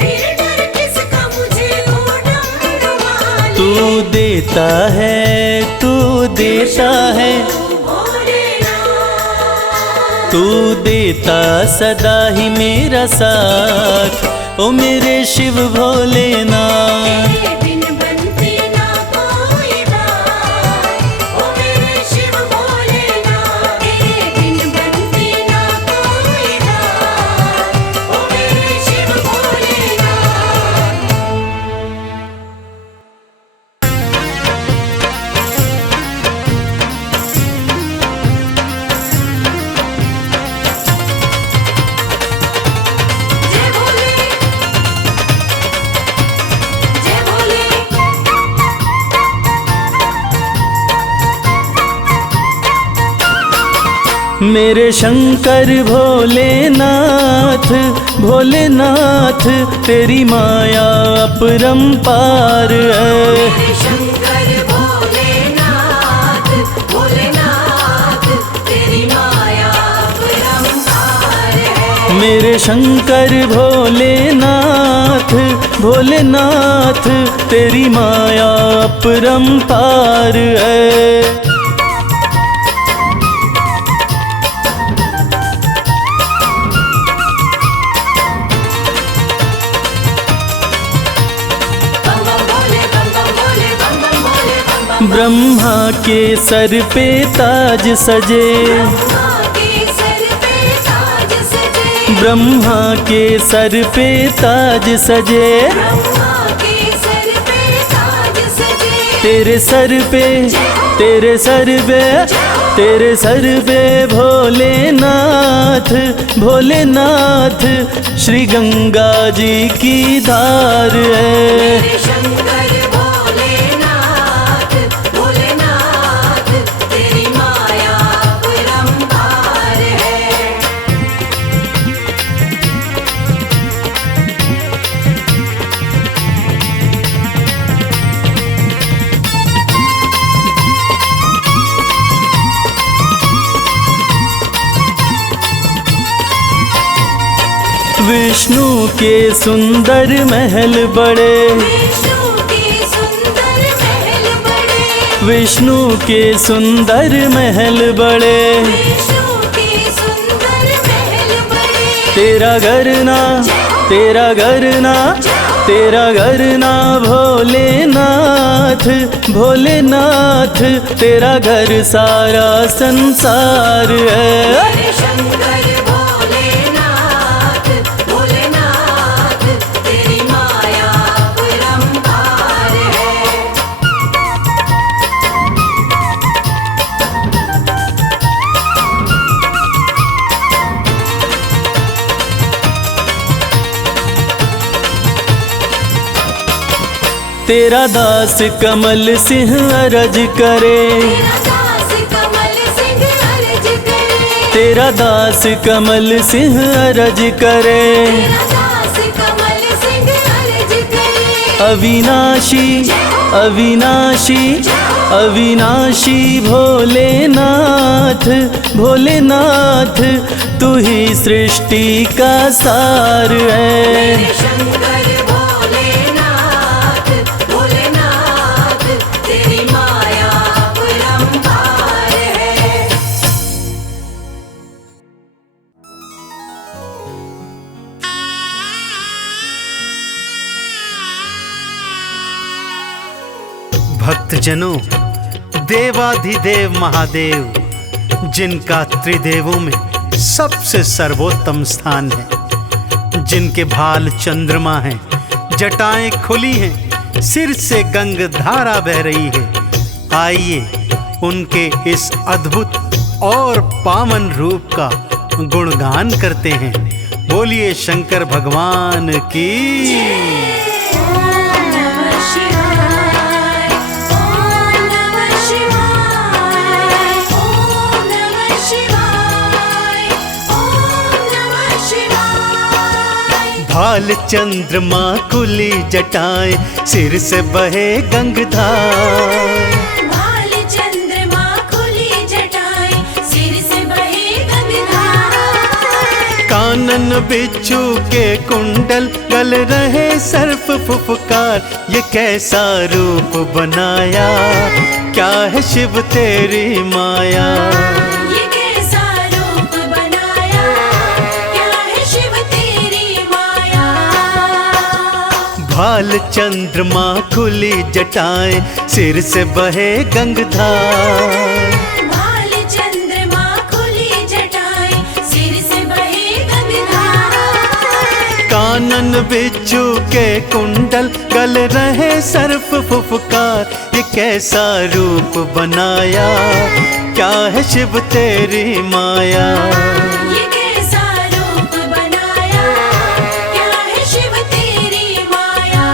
फिर डर किसका मुझे ओ डमरू वाले। तू देता है, तू देता है, तू देता सदा ही मेरा साथ, ओ मेरे शिव भोलेनाथ। तेरे बिन बनती ना कोई बात, ओ मेरे शिव भोलेनाथ। तेरे बिन बनती ना कोई बात, ओ मेरे शिव भोलेनाथ। जय भोले, जय भोले। मेरे शंकर भोलेनाथ, भोलेनाथ तेरी माया अपरंपार है। मेरे शंकर भोलेनाथ, भोलेनाथ तेरी माया अपरंपार है। मेरे शंकर भोलेनाथ, भोलेनाथ तेरी माया अपरंपार है। बम बम भोले, बम बम भोले, बम बम भोले, बम बम। ब्रह्मा के सर पे ताज सजे, ब्रह्मा के सर पे ताज सजे। ब्रह्मा के सर पे ताज सजे, ब्रह्मा के सर पे ताज सजे। तेरे सर पे, तेरे सर पे, तेरे सर पे भोलेनाथ, भोलेनाथ श्री गंगा जी की धार है। मेरे शंकर भोलेनाथ, भोलेनाथ तेरी माया अपरंपार है। विष्णु के सुंदर महल बड़े, विष्णु के सुंदर महल बड़े। विष्णु के सुंदर महल बड़े, विष्णु के सुंदर महल बड़े। तेरा घर ना, तेरा घर ना, तेरा घर ना भोलेनाथ, भोलेनाथ तेरा घर सारा संसार है। मेरे शंकर भोलेनाथ, भोलेनाथ तेरी माया अपरंपार है। तेरा दास कमल सिंह अरज करे, तेरा दास कमल सिंह अर्ज करे। तेरा दास कमल सिंह अरज करे, तेरा दास कमल सिंह अर्ज करे। अविनाशी, अविनाशी, अविनाशी भोलेनाथ, भोलेनाथ तू ही सृष्टि का सार है। मेरे शंकर भोलेनाथ, भोलेनाथ तेरी माया अपरंपार है। भक्तजनों, देवाधिदेव महादेव जिनका त्रिदेवों में सबसे सर्वोत्तम स्थान है, जिनके भाल चंद्रमा हैं, जटाएं खुली हैं, सिर से गंग धारा बह रही है, आइए उनके इस अद्भुत और पावन रूप का गुणगान करते हैं। बोलिए शंकर भगवान की। ओम नमः शिवाय, ओम नमः शिवाय, ओम नमः शिवाय, ओम नमः शिवाय। भाल चंद्रमा खुली जटाएं, सिर से बहे गंगधार। भाल चंद्रमा खुली जटाएं, सिर से बहे गंगधार। कानन बिच्छू के कुंडल, गल रहे सर्प फुफकार। ये कैसा रूप बनाया, क्या है शिव तेरी माया। ये कैसा रूप बनाया, क्या है शिव तेरी माया। भाल चंद्रमा खुली जटाएं, सिर से बहे गंगधार। भाल चंद्रमा खुली जटाएं, सिर से बहे गंगधार। कानन बिच्छू के कुंडल, गल रहे सर्प फुफकार। ये कैसा रूप बनाया, क्या है शिव तेरी माया। ये कैसा रूप बनाया, क्या है शिव तेरी माया।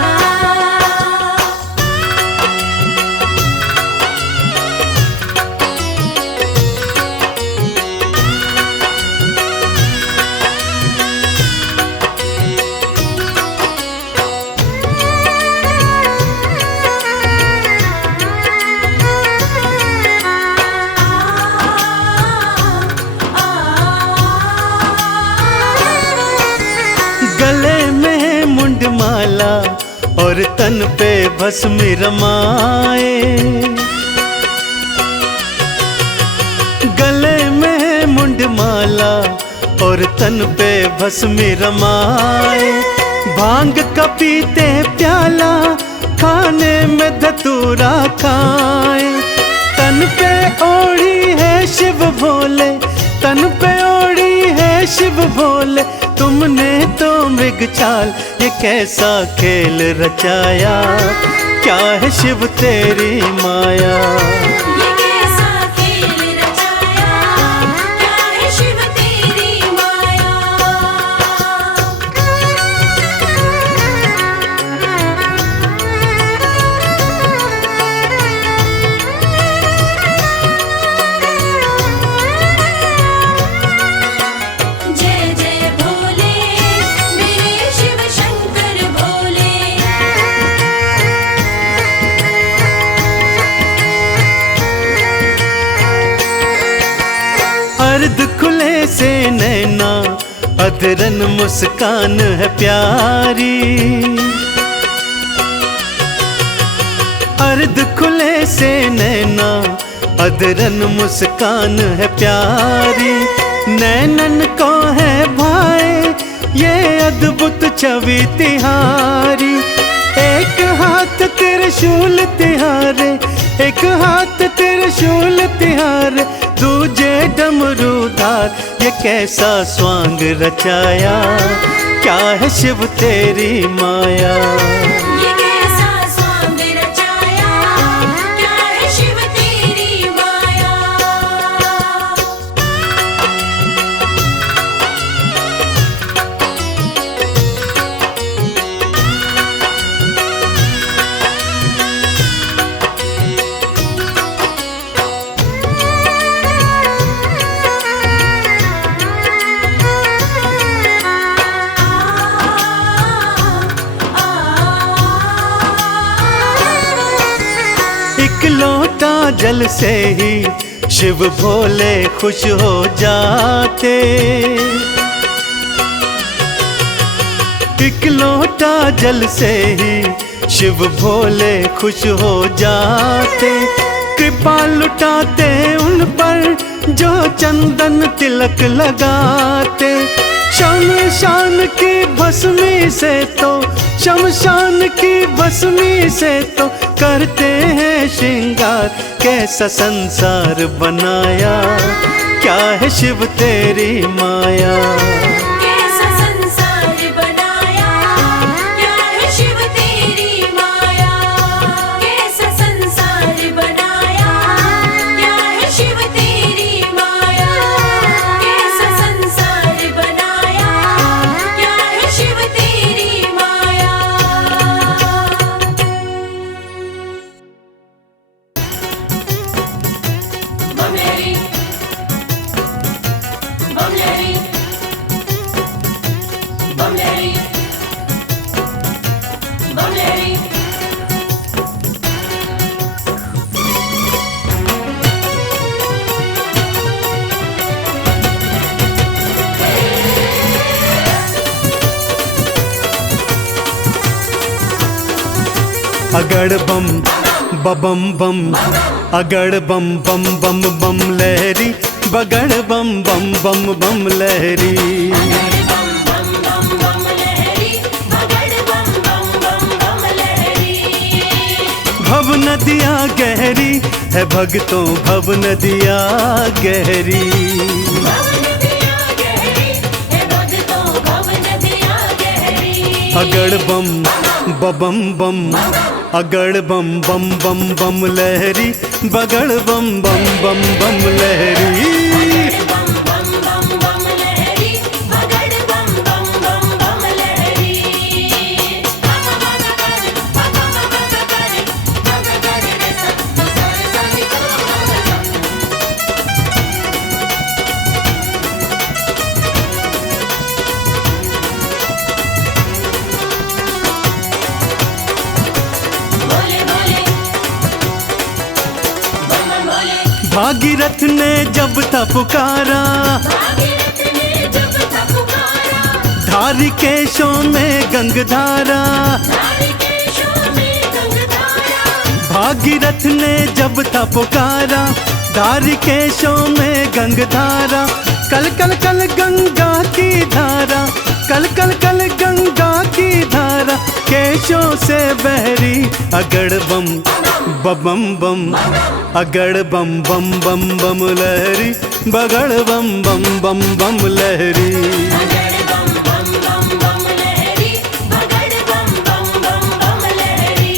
गले में मुंडमाला और तन पे भस्म रमाए। गले में मुंडमाला और तन पे भस्म रमाए। भांग का पीते प्याला, खाने में धतूरा खाए। तन पे ओढ़ी है शिव भोले, तन पे ओढ़ी है शिव भोले। तुमने तो मृग चाल, ये कैसा खेल रचाया, क्या है शिव तेरी माया। ये कैसा खेल रचाया, क्या है शिव तेरी माया। जय जय भोले, मेरे शिव शंकर भोले। अर्ध खुले से नैना, अधरन मुस्कान है प्यारी। अर्ध खुले से नैना, अधरन मुस्कान है प्यारी। नैनन को है भाई ये अद्भुत छवि तिहारी। एक हाथ त्रिशूल तिहारे, एक हाथ त्रिशूल तिहारे। दूजे डमरूधार, ये कैसा स्वांग रचाया, क्या है शिव तेरी माया। ये कैसा स्वांग रचाया, क्या है शिव तेरी माया। एक लोटा जल से ही शिव भोले खुश हो जाते। एक लोटा जल से ही शिव भोले खुश हो जाते। कृपा लुटाते उन पर जो चंदन तिलक लगाते। शमशान की भस्मी से तो, शमशान की भस्मी से तो करते हैं श्रृंगार। कैसा संसार बनाया, क्या है शिव तेरी माया। कैसा संसार बनाया, क्या है शिव तेरी माया। कैसा संसार बनाया, क्या है शिव तेरी माया। कैसा संसार बनाया, क्या है शिव तेरी माया। बमलेरी, बमलेरी, लहरी अगड़ बम बबम बम, अगड़ बम बम बम बम लहरी, बगड़ बम बम बम बम लहरी। बम बम बम बम लहरी बगड़ बम बम बम बम लहरी भव नदिया गहरी है भक्तों, भव नदिया गहरी। भव नदियाँ गहरी है भक्तों भव नदियाँ गहरी अगड़ बम बबम बम, अगड़ बम बम बम बम लहरी, बगड़ बम बम बम बम लहरी। बम बम बम बम लहरी बगड़ बम बम बम बम लहरी बोले बोले बम बम बोले भागीरथ ने जब था पुकारा, भागीरथ ने जब था पुकारा धारी केशों में गंगधारा। धारी केशों में गंगधारा भागीरथ ने जब था पुकारा, धारी केशों में गंगधारा। कल कल कल गंगा की धारा, कल कल कल गंगा की धारा, केशों से बहरी। अगड़ बम बबम बम, अगड़ बम बम बम बम लहरी, बगड़ बम बम बम बम लहरी। बगड़ बम बम बम बम लहरी बगड़ बम बम बम बम लहरी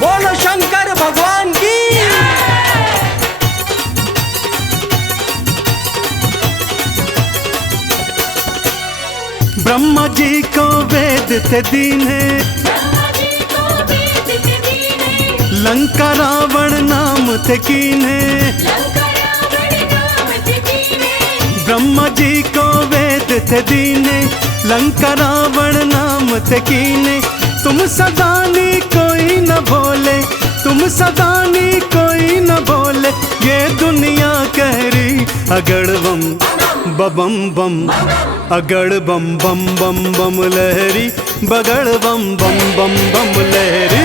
बोलो शंकर भगवान की। ब्रह्मा जी को वेद थे दीने, ब्रह्मा जी को वेद थे दीने लंका रावण नाम थे कीने। लंका रावण नाम थे दीने ब्रह्मा जी को वेद थे दीने, लंका रावण नाम थे कीने। तुम सदानी कोई न भोले, तुम सदानी कोई न भोले, ये दुनिया कह रही। अगड़ बम बबम बम, अगड़ बम बम बम बम लहरी, बगड़ बम बम बम बम लहरी।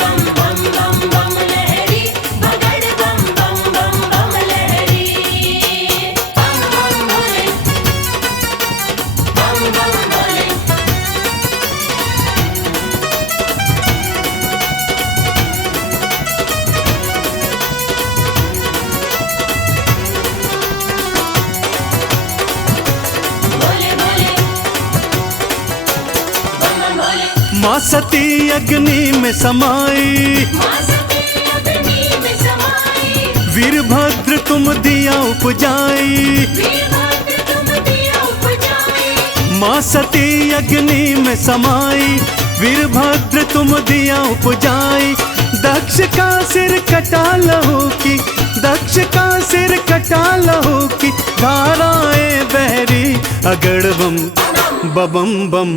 बम बम बम बम लहरी बगड़ बम बम बम बम लहरी बम बम भोले बम बम भोले बोले बोले बम बम भोले माँ सती अग्नि में समाई, माँ सती अग्नि में समाई वीरभद्र तुम दिया उपजाई। वीरभद्र तुम दिया उपजाई माँ सती अग्नि में समाई, वीरभद्र तुम दिया उपजाई। दक्ष का सिर कटा लहू की, दक्ष का सिर कटा लहू की, धाराएं बहरी। अगड़ बम बबम बम,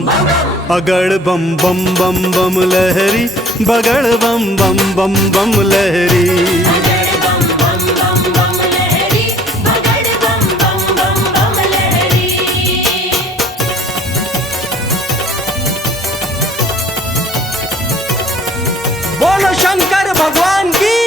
अगड़ बम बम बम बम लहरी, बगड़ बम बम बम बम लहरी। बगड़ बम बम बम बम लहरी बगड़ बम बम बम बम लहरी बोलो शंकर भगवान की।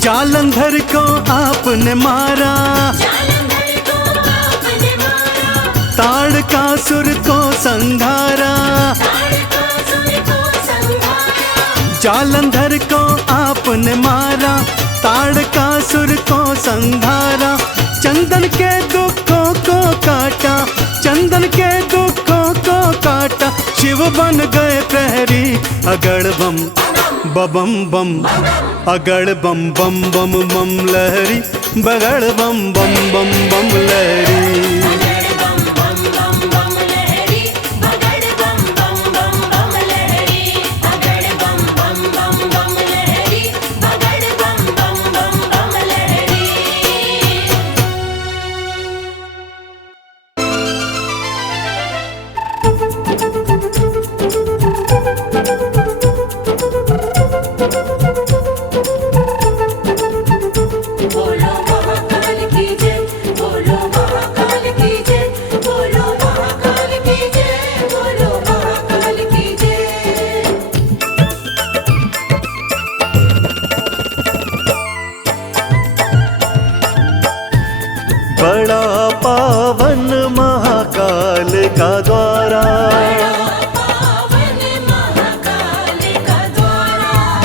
जालंधर को आपने मारा, जालंधर को आपने मारा ताड़कासुर को संघारा। ताड़कासुर को संहारा जालंधर को आपने मारा, ताड़कासुर को संघारा। चंदन के दुखों को काटा, चंदन के दुखों को काटा, शिव बन गए प्रहरी। अगड़ बम बबम बम, अगड़ बम बम बम बम लहरी, बगड़ बम बम बम बम लहरी। बगड़ बम बम बम बम लहरी बगड़ बम बम बम बम लहरी बगड़ बम बम बम बम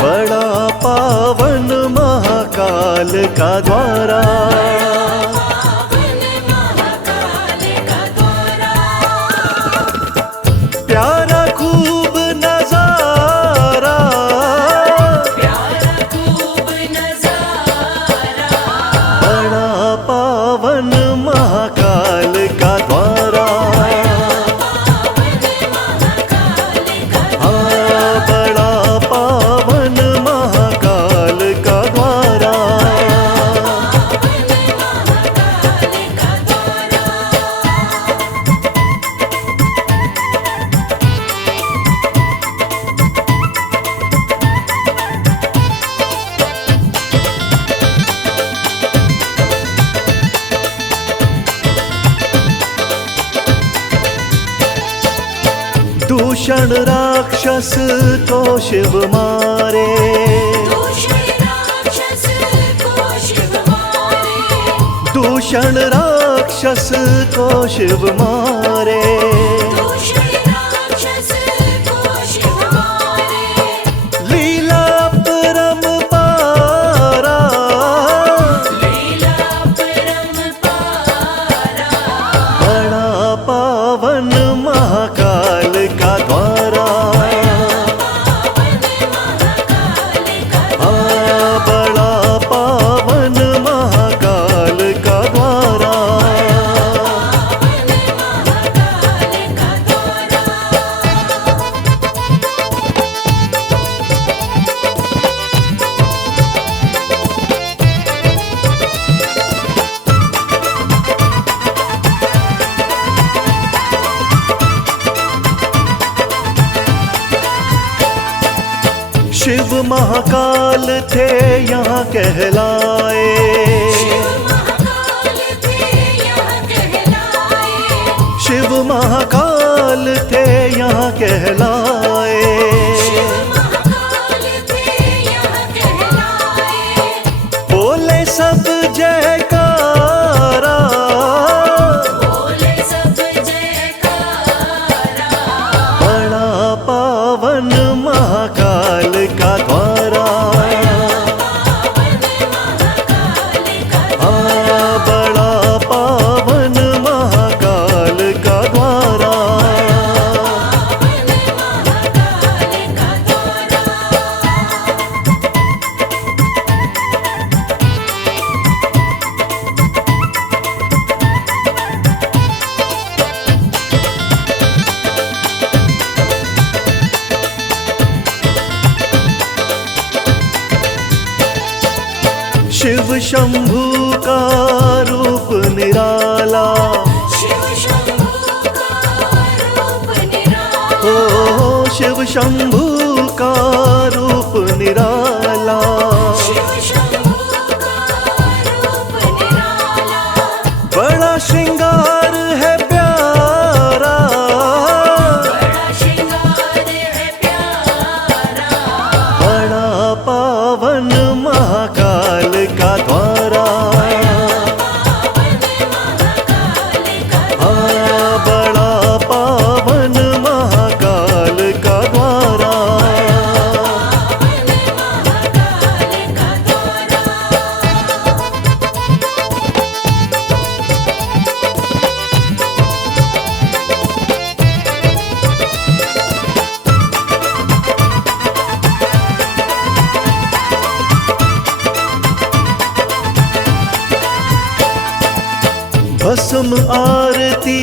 बड़ा पावन महाकाल का द्वारा, प्यारा खूब नजारा, बड़ा पावन महाकाल का द्वारा, हाँ बड़ा पावन महाकाल का द्वारा। दूषण राक्षस को शिव मारे, दूषण राक्षस को शिव मारे, लीला परम्पारा, बड़ा पावन महाकाल का द्वारा, हाँ बड़ा पावन महाकाल का द्वारा। शिव महाकाल थे यहाँ कहलाए, शिव महाकाल थे यहाँ कहलाए, बोले सब जयकारा, बड़ा पावन महाकाल का द्वारा, हाँ बड़ा पावन महाकाल का द्वारा। शिव शंभू का रूप निराला, ओ शिव शंभू का रूप निराला, बड़ा श्रृंगार है प्यारा, बड़ा पावन महाकाल का द्वारा, हाँ बड़ा पावन महाकाल का द्वारा। भस्म आरती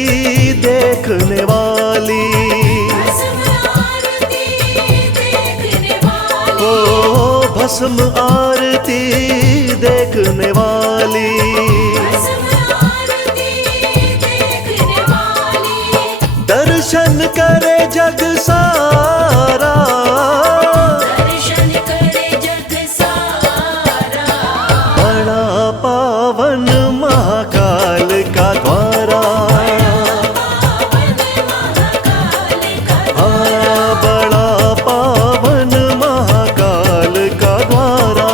देखने वाली, ओ भस्म आरती देखने वाली, दर्शन करे जग सारा, बड़ा पावन महाकाल का द्वारा, हाँ बड़ा पावन महाकाल का द्वारा।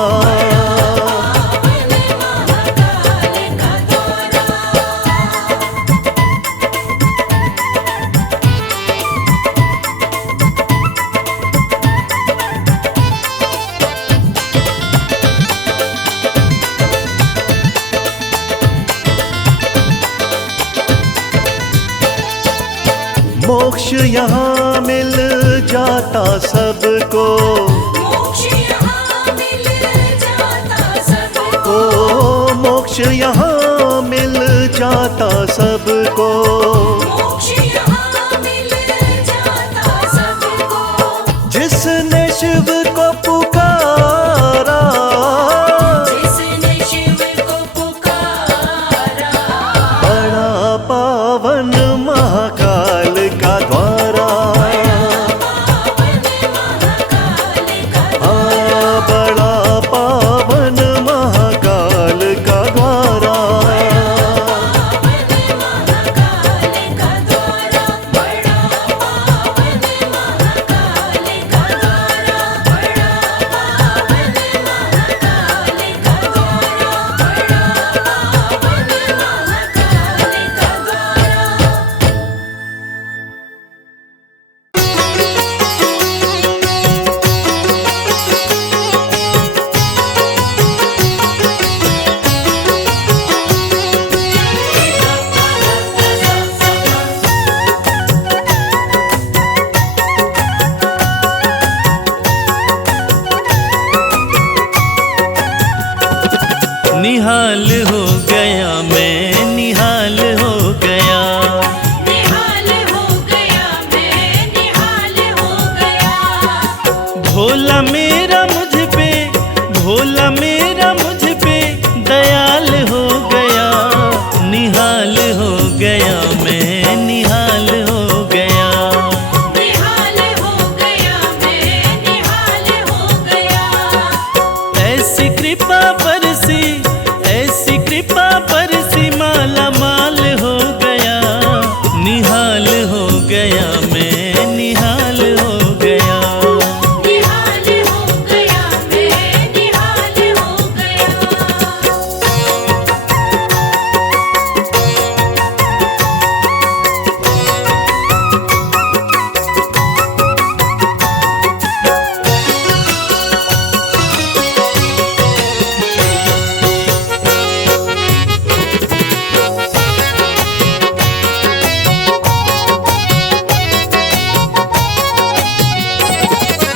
यहाँ मिल जाता सबको, मोक्ष यहाँ मिल जाता सबको, ओ मोक्ष यहाँ मिल जाता सबको। मोक्ष यहाँ मिल जाता सबको। जिसने शिव को पुकारा, जिसने शिव को पुकारा, बड़ा पावन महाकाल का द्वारा, पावन महाकाल का हाँ बड़ा पावन महाकाल का द्वारा। महाकाल का द्वारा, बड़ा पावन महाकाल का द्वारा, बड़ा पावन महाकाल का द्वारा, बड़ा पावन महाकाल का द्वारा। निहाल हो गया मैं, निहाल हो गया, निहाल हो गया मैं, निहाल हो गया। भोला मेरा मुझ पे, भोला मेरा मुझ पे दयाल हो गया। निहाल हो गया मैं, निहाल हो गया। निहाल हो गया मैं, निहाल हो गया। ऐसी कृपा बरसी, ऐसी कृपा बरसी, माला माल हो गया। निहाल हो गया मैं, निहाल हो गया। निहाल हो गया मैं, निहाल हो गया।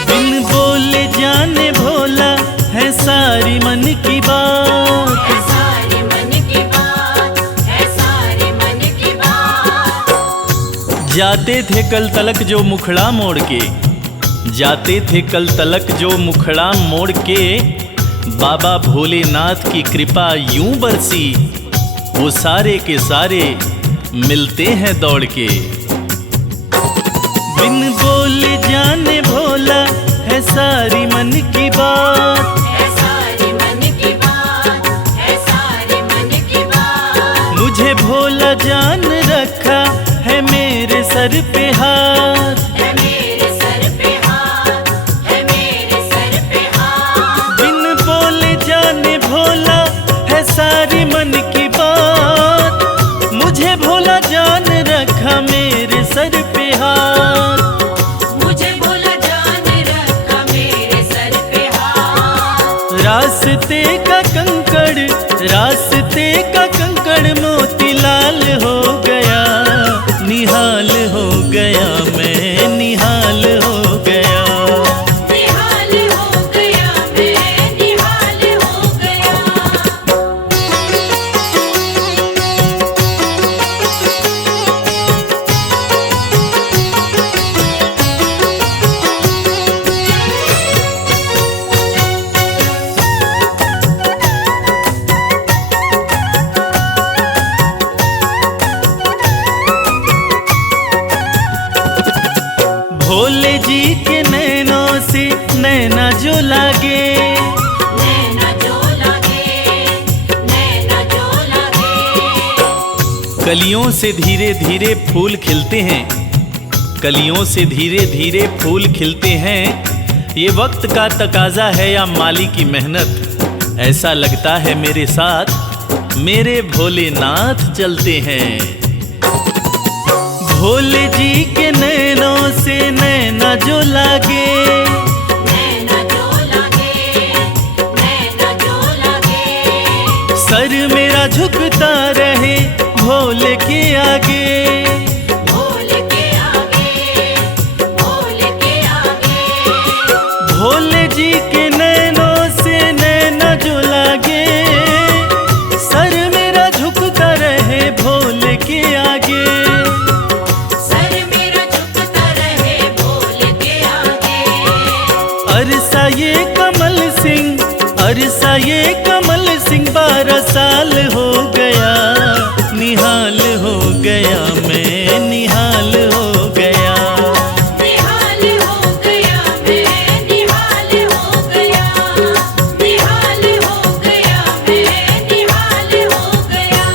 बिन बोले जाने भोला है सारी मन की बात। है सारी मन की बात, है सारी मन की बात। जाते थे कल तलक जो मुखड़ा मोड़ के, जाते थे कल तलक जो मुखड़ा मोड़ के, बाबा भोलेनाथ की कृपा यूं बरसी, वो सारे के सारे मिलते हैं दौड़ के। बिन बोले जाने भोला है सारी मन की बात। है सारी मन की बात, है सारी मन की बात। मुझे भोला जान रखा है मेरे सर पे हाथ। है मेरे सर पे हाथ, है मेरे सर पे हाथ। बिन बोले जाने भोला है सारी मन की बात। मुझे भोला जान रखा मेरे सर पे हाथ। मुझे भोला जान रखा मेरे सर पे हाथ। रास्ते का कंकड़, रास्ते का कंकड़ मोतीलाल हो गया। निहाल हो गया मैं, निहाल हो गया। निहाल हो गया मैं, निहाल हो गया। भोले जी के नैनों से नैना जो लागे, नैना जो लागे, नैना जो लागे। कलियों से धीरे धीरे फूल खिलते हैं, कलियों से धीरे धीरे फूल खिलते हैं। ये वक्त का तकाजा है या माली की मेहनत, ऐसा लगता है मेरे साथ मेरे भोलेनाथ चलते हैं। भोले जी के नैनों से नैना जो लागे, नैना जो लागे, नैना जो लागे। सर मेरा झुकता रहे भोले के आगे। भोले के आगे, अरसा ये कमल सिंह, अरसा ये कमल सिंह 12 साल हो गया, निहाल हो गया मैं, निहाल हो गया। निहाल हो गया मैं, निहाल हो गया, निहाल हो गया मैं, निहाल हो गया।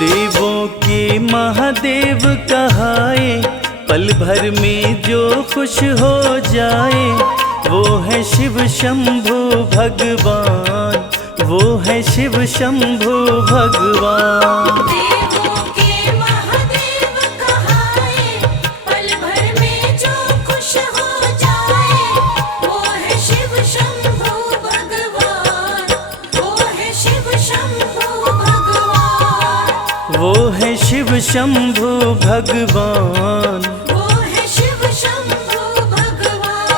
देवों के महादेव कहाए, पल भर में जो खुश हो जाए, वो है शिव शंभु भगवान, वो है शिव शंभु भगवान। देवों के महादेव कहाए, पल भर में जो खुश हो जाए, वो है शिव शंभु भगवान, वो है शिव शंभु भगवान, वो है शिव शंभु भगवान। वो है शिव शंभु भगवान।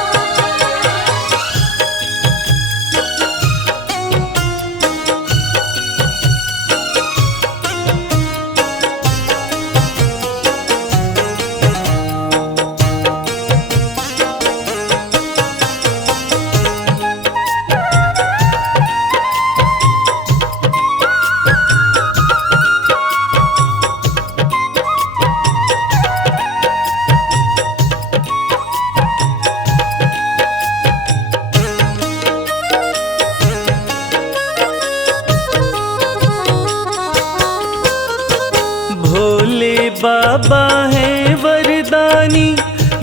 भोले बाबा है वरदानी,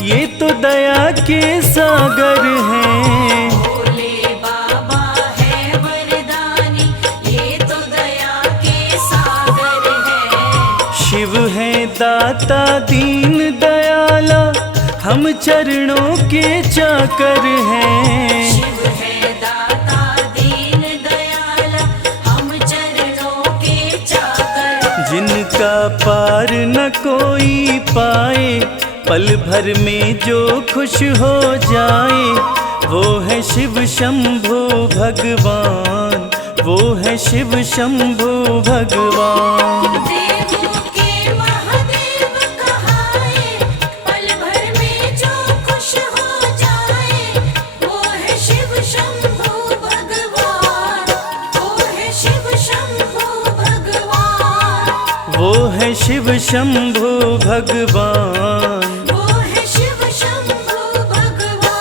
ये तो दया के सागर हैं। भोले बाबा है वरदानी, ये तो दया के सागर है। शिव है दाता दीन दयाला, हम चरणों के चाकर हैं। शिव है दाता दीन दयाला, हम चरणों के चाकर। जिनका पार न कोई पाए, पल भर में जो खुश हो जाए, वो है शिव शंभु भगवान, वो है शिव शंभु भगवान। देवों के महादेव कहाए, पल भर में जो खुश हो जाए, वो है शिव शंभु भगवान, वो है शिव शंभु भगवान, वो है शिव शंभु भगवान। वो है शिव शंभु भगवान।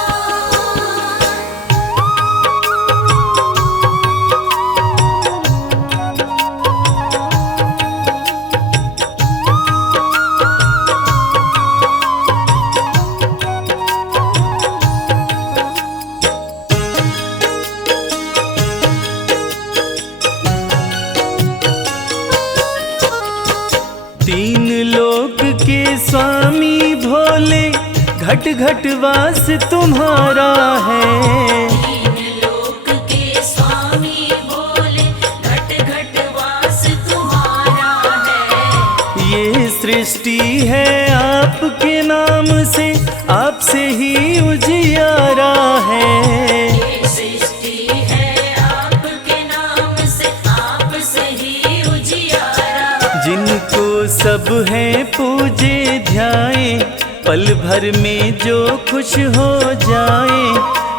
तीन लोक के स्वामी भोले, घट घट वास तुम्हारा है। तीन लोक के स्वामी भोले, घट घट वास तुम्हारा है। ये सृष्टि है आपके नाम से, आपसे ही उजियारा है। ये सृष्टि है आपके नाम से, आपसे ही उजियारा। जिनको सब है पूजे ध्याए, पल भर में जो खुश हो जाए,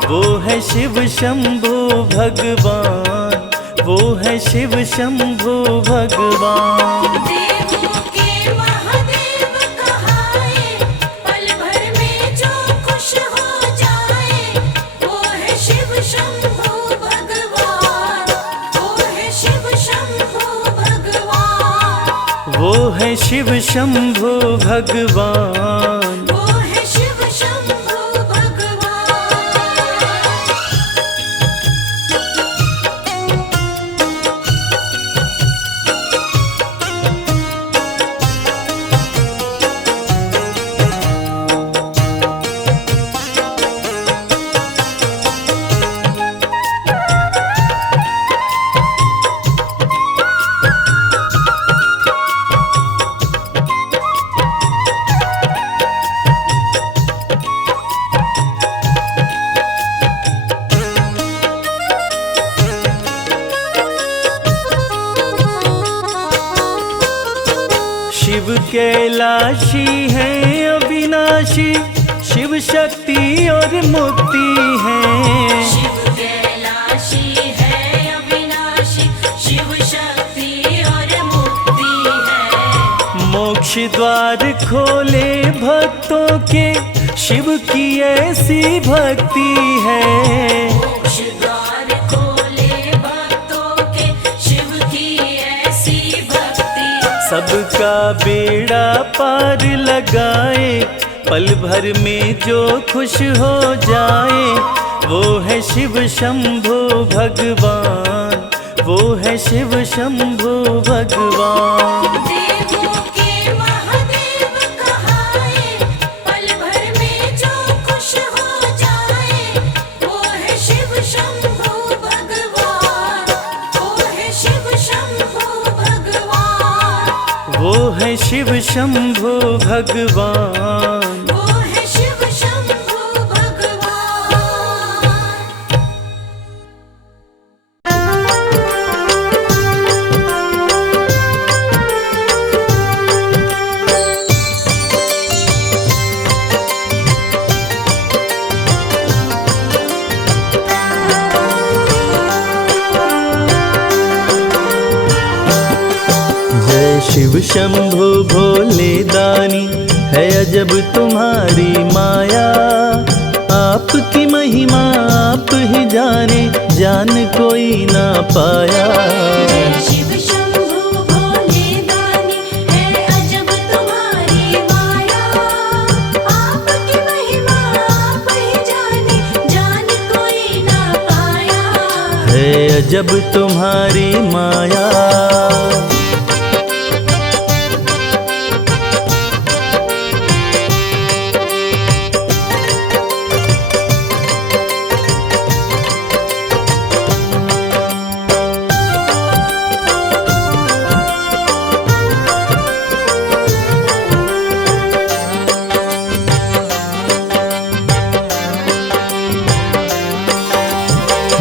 वो है शिव शंभु भगवान, वो है शिव शंभु भगवान। देवों के महादेव कहाए, पल भर में जो खुश हो जाए, वो है शिव शंभु भगवान, वो है शिव शंभु भगवान, वो है शिव शंभु भगवान। वो है शिव शंभु भगवान। शिव कैलाशी है अविनाशी, शिव शक्ति और मुक्ति है। शिव कैलाशी है अविनाशी, शिव शक्ति और मुक्ति है। मोक्ष द्वार खोले भक्तों के, शिव की ऐसी भक्ति है। मोक्ष द्वार खोले भक्तों के, शिव की ऐसी भक्ति। सबका बेड़ा पार लगाए, पल भर में जो खुश हो जाए, वो है शिव शंभो भगवान, वो है शिव शंभो भगवान। देवों के महादेव कहाए, पल भर में जो खुश हो जाए, वो है शिव शंभो भगवान, वो है शिव शंभो भगवान, वो है शिव शंभो भगवान। वो है शिव शंभो भगवान। जय शिव शंभो भोले दानी, है अजब तुम्हारी माया। आपकी महिमा आप ही जाने, जान कोई ना पाया। शिव शंभो भोले दानी, है अजब तुम्हारी माया। आपकी महिमा आप ही जाने, जान कोई ना पाया। है अजब तुम्हारी माया।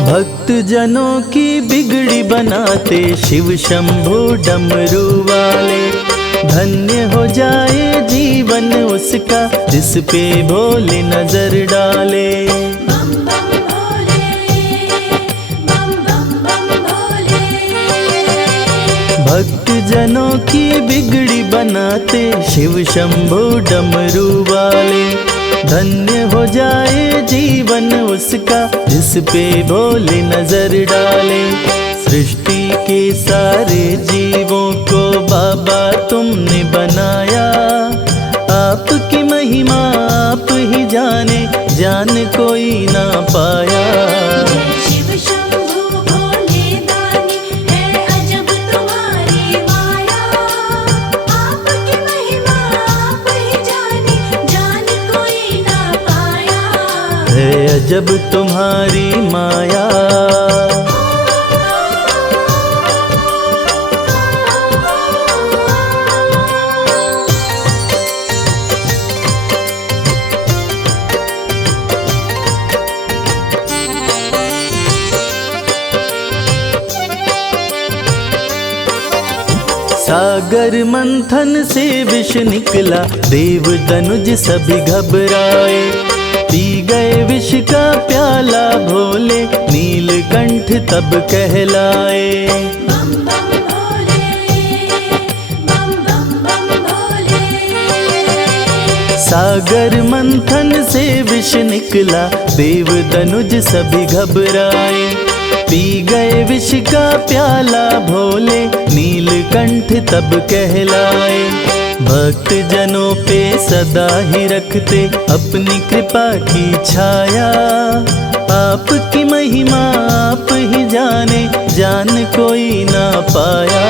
भक्त जनों की बिगड़ी बनाते, शिव शंभो डमरू वाले। धन्य हो जाए जीवन उसका, जिस पे भोले नजर डाले। बम बम भोले, बम बम बम भोले। भक्त जनों की बिगड़ी बनाते, शिव शंभो डमरू वाले। धन्य हो जाए जीवन उसका, जिस पे भोले नजर डाले। सृष्टि के सारे जीवों को बाबा तुमने बनाया। आपकी महिमा आप ही जाने, जान कोई ना पाया। शिव शंभो भोले दानी, है अजब तुम्हारी माया। आपकी महिमा आप ही जाने, जान कोई ना पाया। है अजब तुम्हारी माया। सागर मंथन से विष निकला, देव दनुज सभी घबराए। पी गए विष का प्याला भोले, नीलकंठ तब कहलाए। बम बम भोले, बम बम बम भोले। सागर मंथन से विष निकला, देव दनुज सभी घबराए। पी गए विष का प्याला भोले, नीलकंठ तब कहलाए। भक्त जनों पे सदा ही रखते अपनी कृपा की छाया। आपकी महिमा आप ही जाने, जान कोई ना पाया।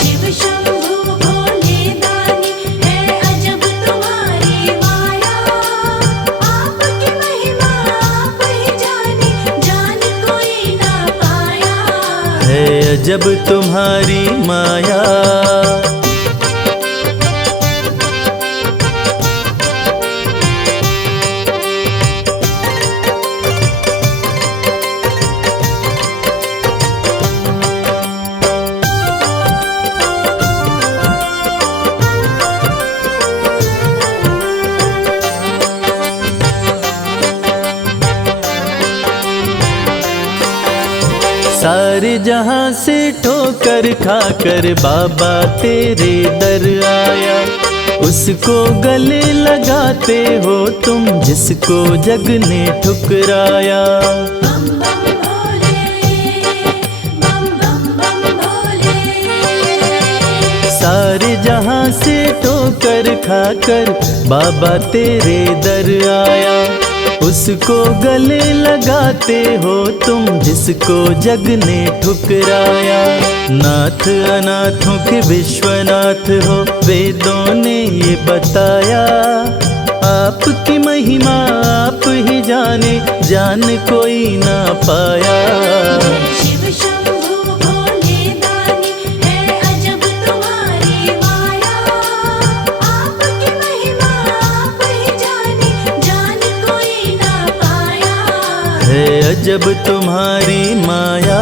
शिव शंभो भोले दानी, है अजब तुम्हारी माया। आपकी महिमा आप ही जाने, जान कोई ना पाया। है अजब तुम्हारी माया। सारे जहां से ठोकर खाकर बाबा तेरे दर आया। उसको गले लगाते हो तुम जिसको जग ने ठुकराया। बम बम भोले, बम बम बम भोले। सारे जहां से ठोकर खाकर बाबा तेरे दर आया। उसको गले लगाते हो तुम जिसको जग ने ठुकराया। नाथ अनाथों के विश्वनाथ हो वेदों ने ये बताया। आपकी महिमा आप ही जाने, जान कोई ना पाया। शिव शंभु भोले दानी है अजब तुम्हारी माया। आपकी महिमा आप ही जाने, जान कोई ना पाया। है अजब तुम्हारी माया।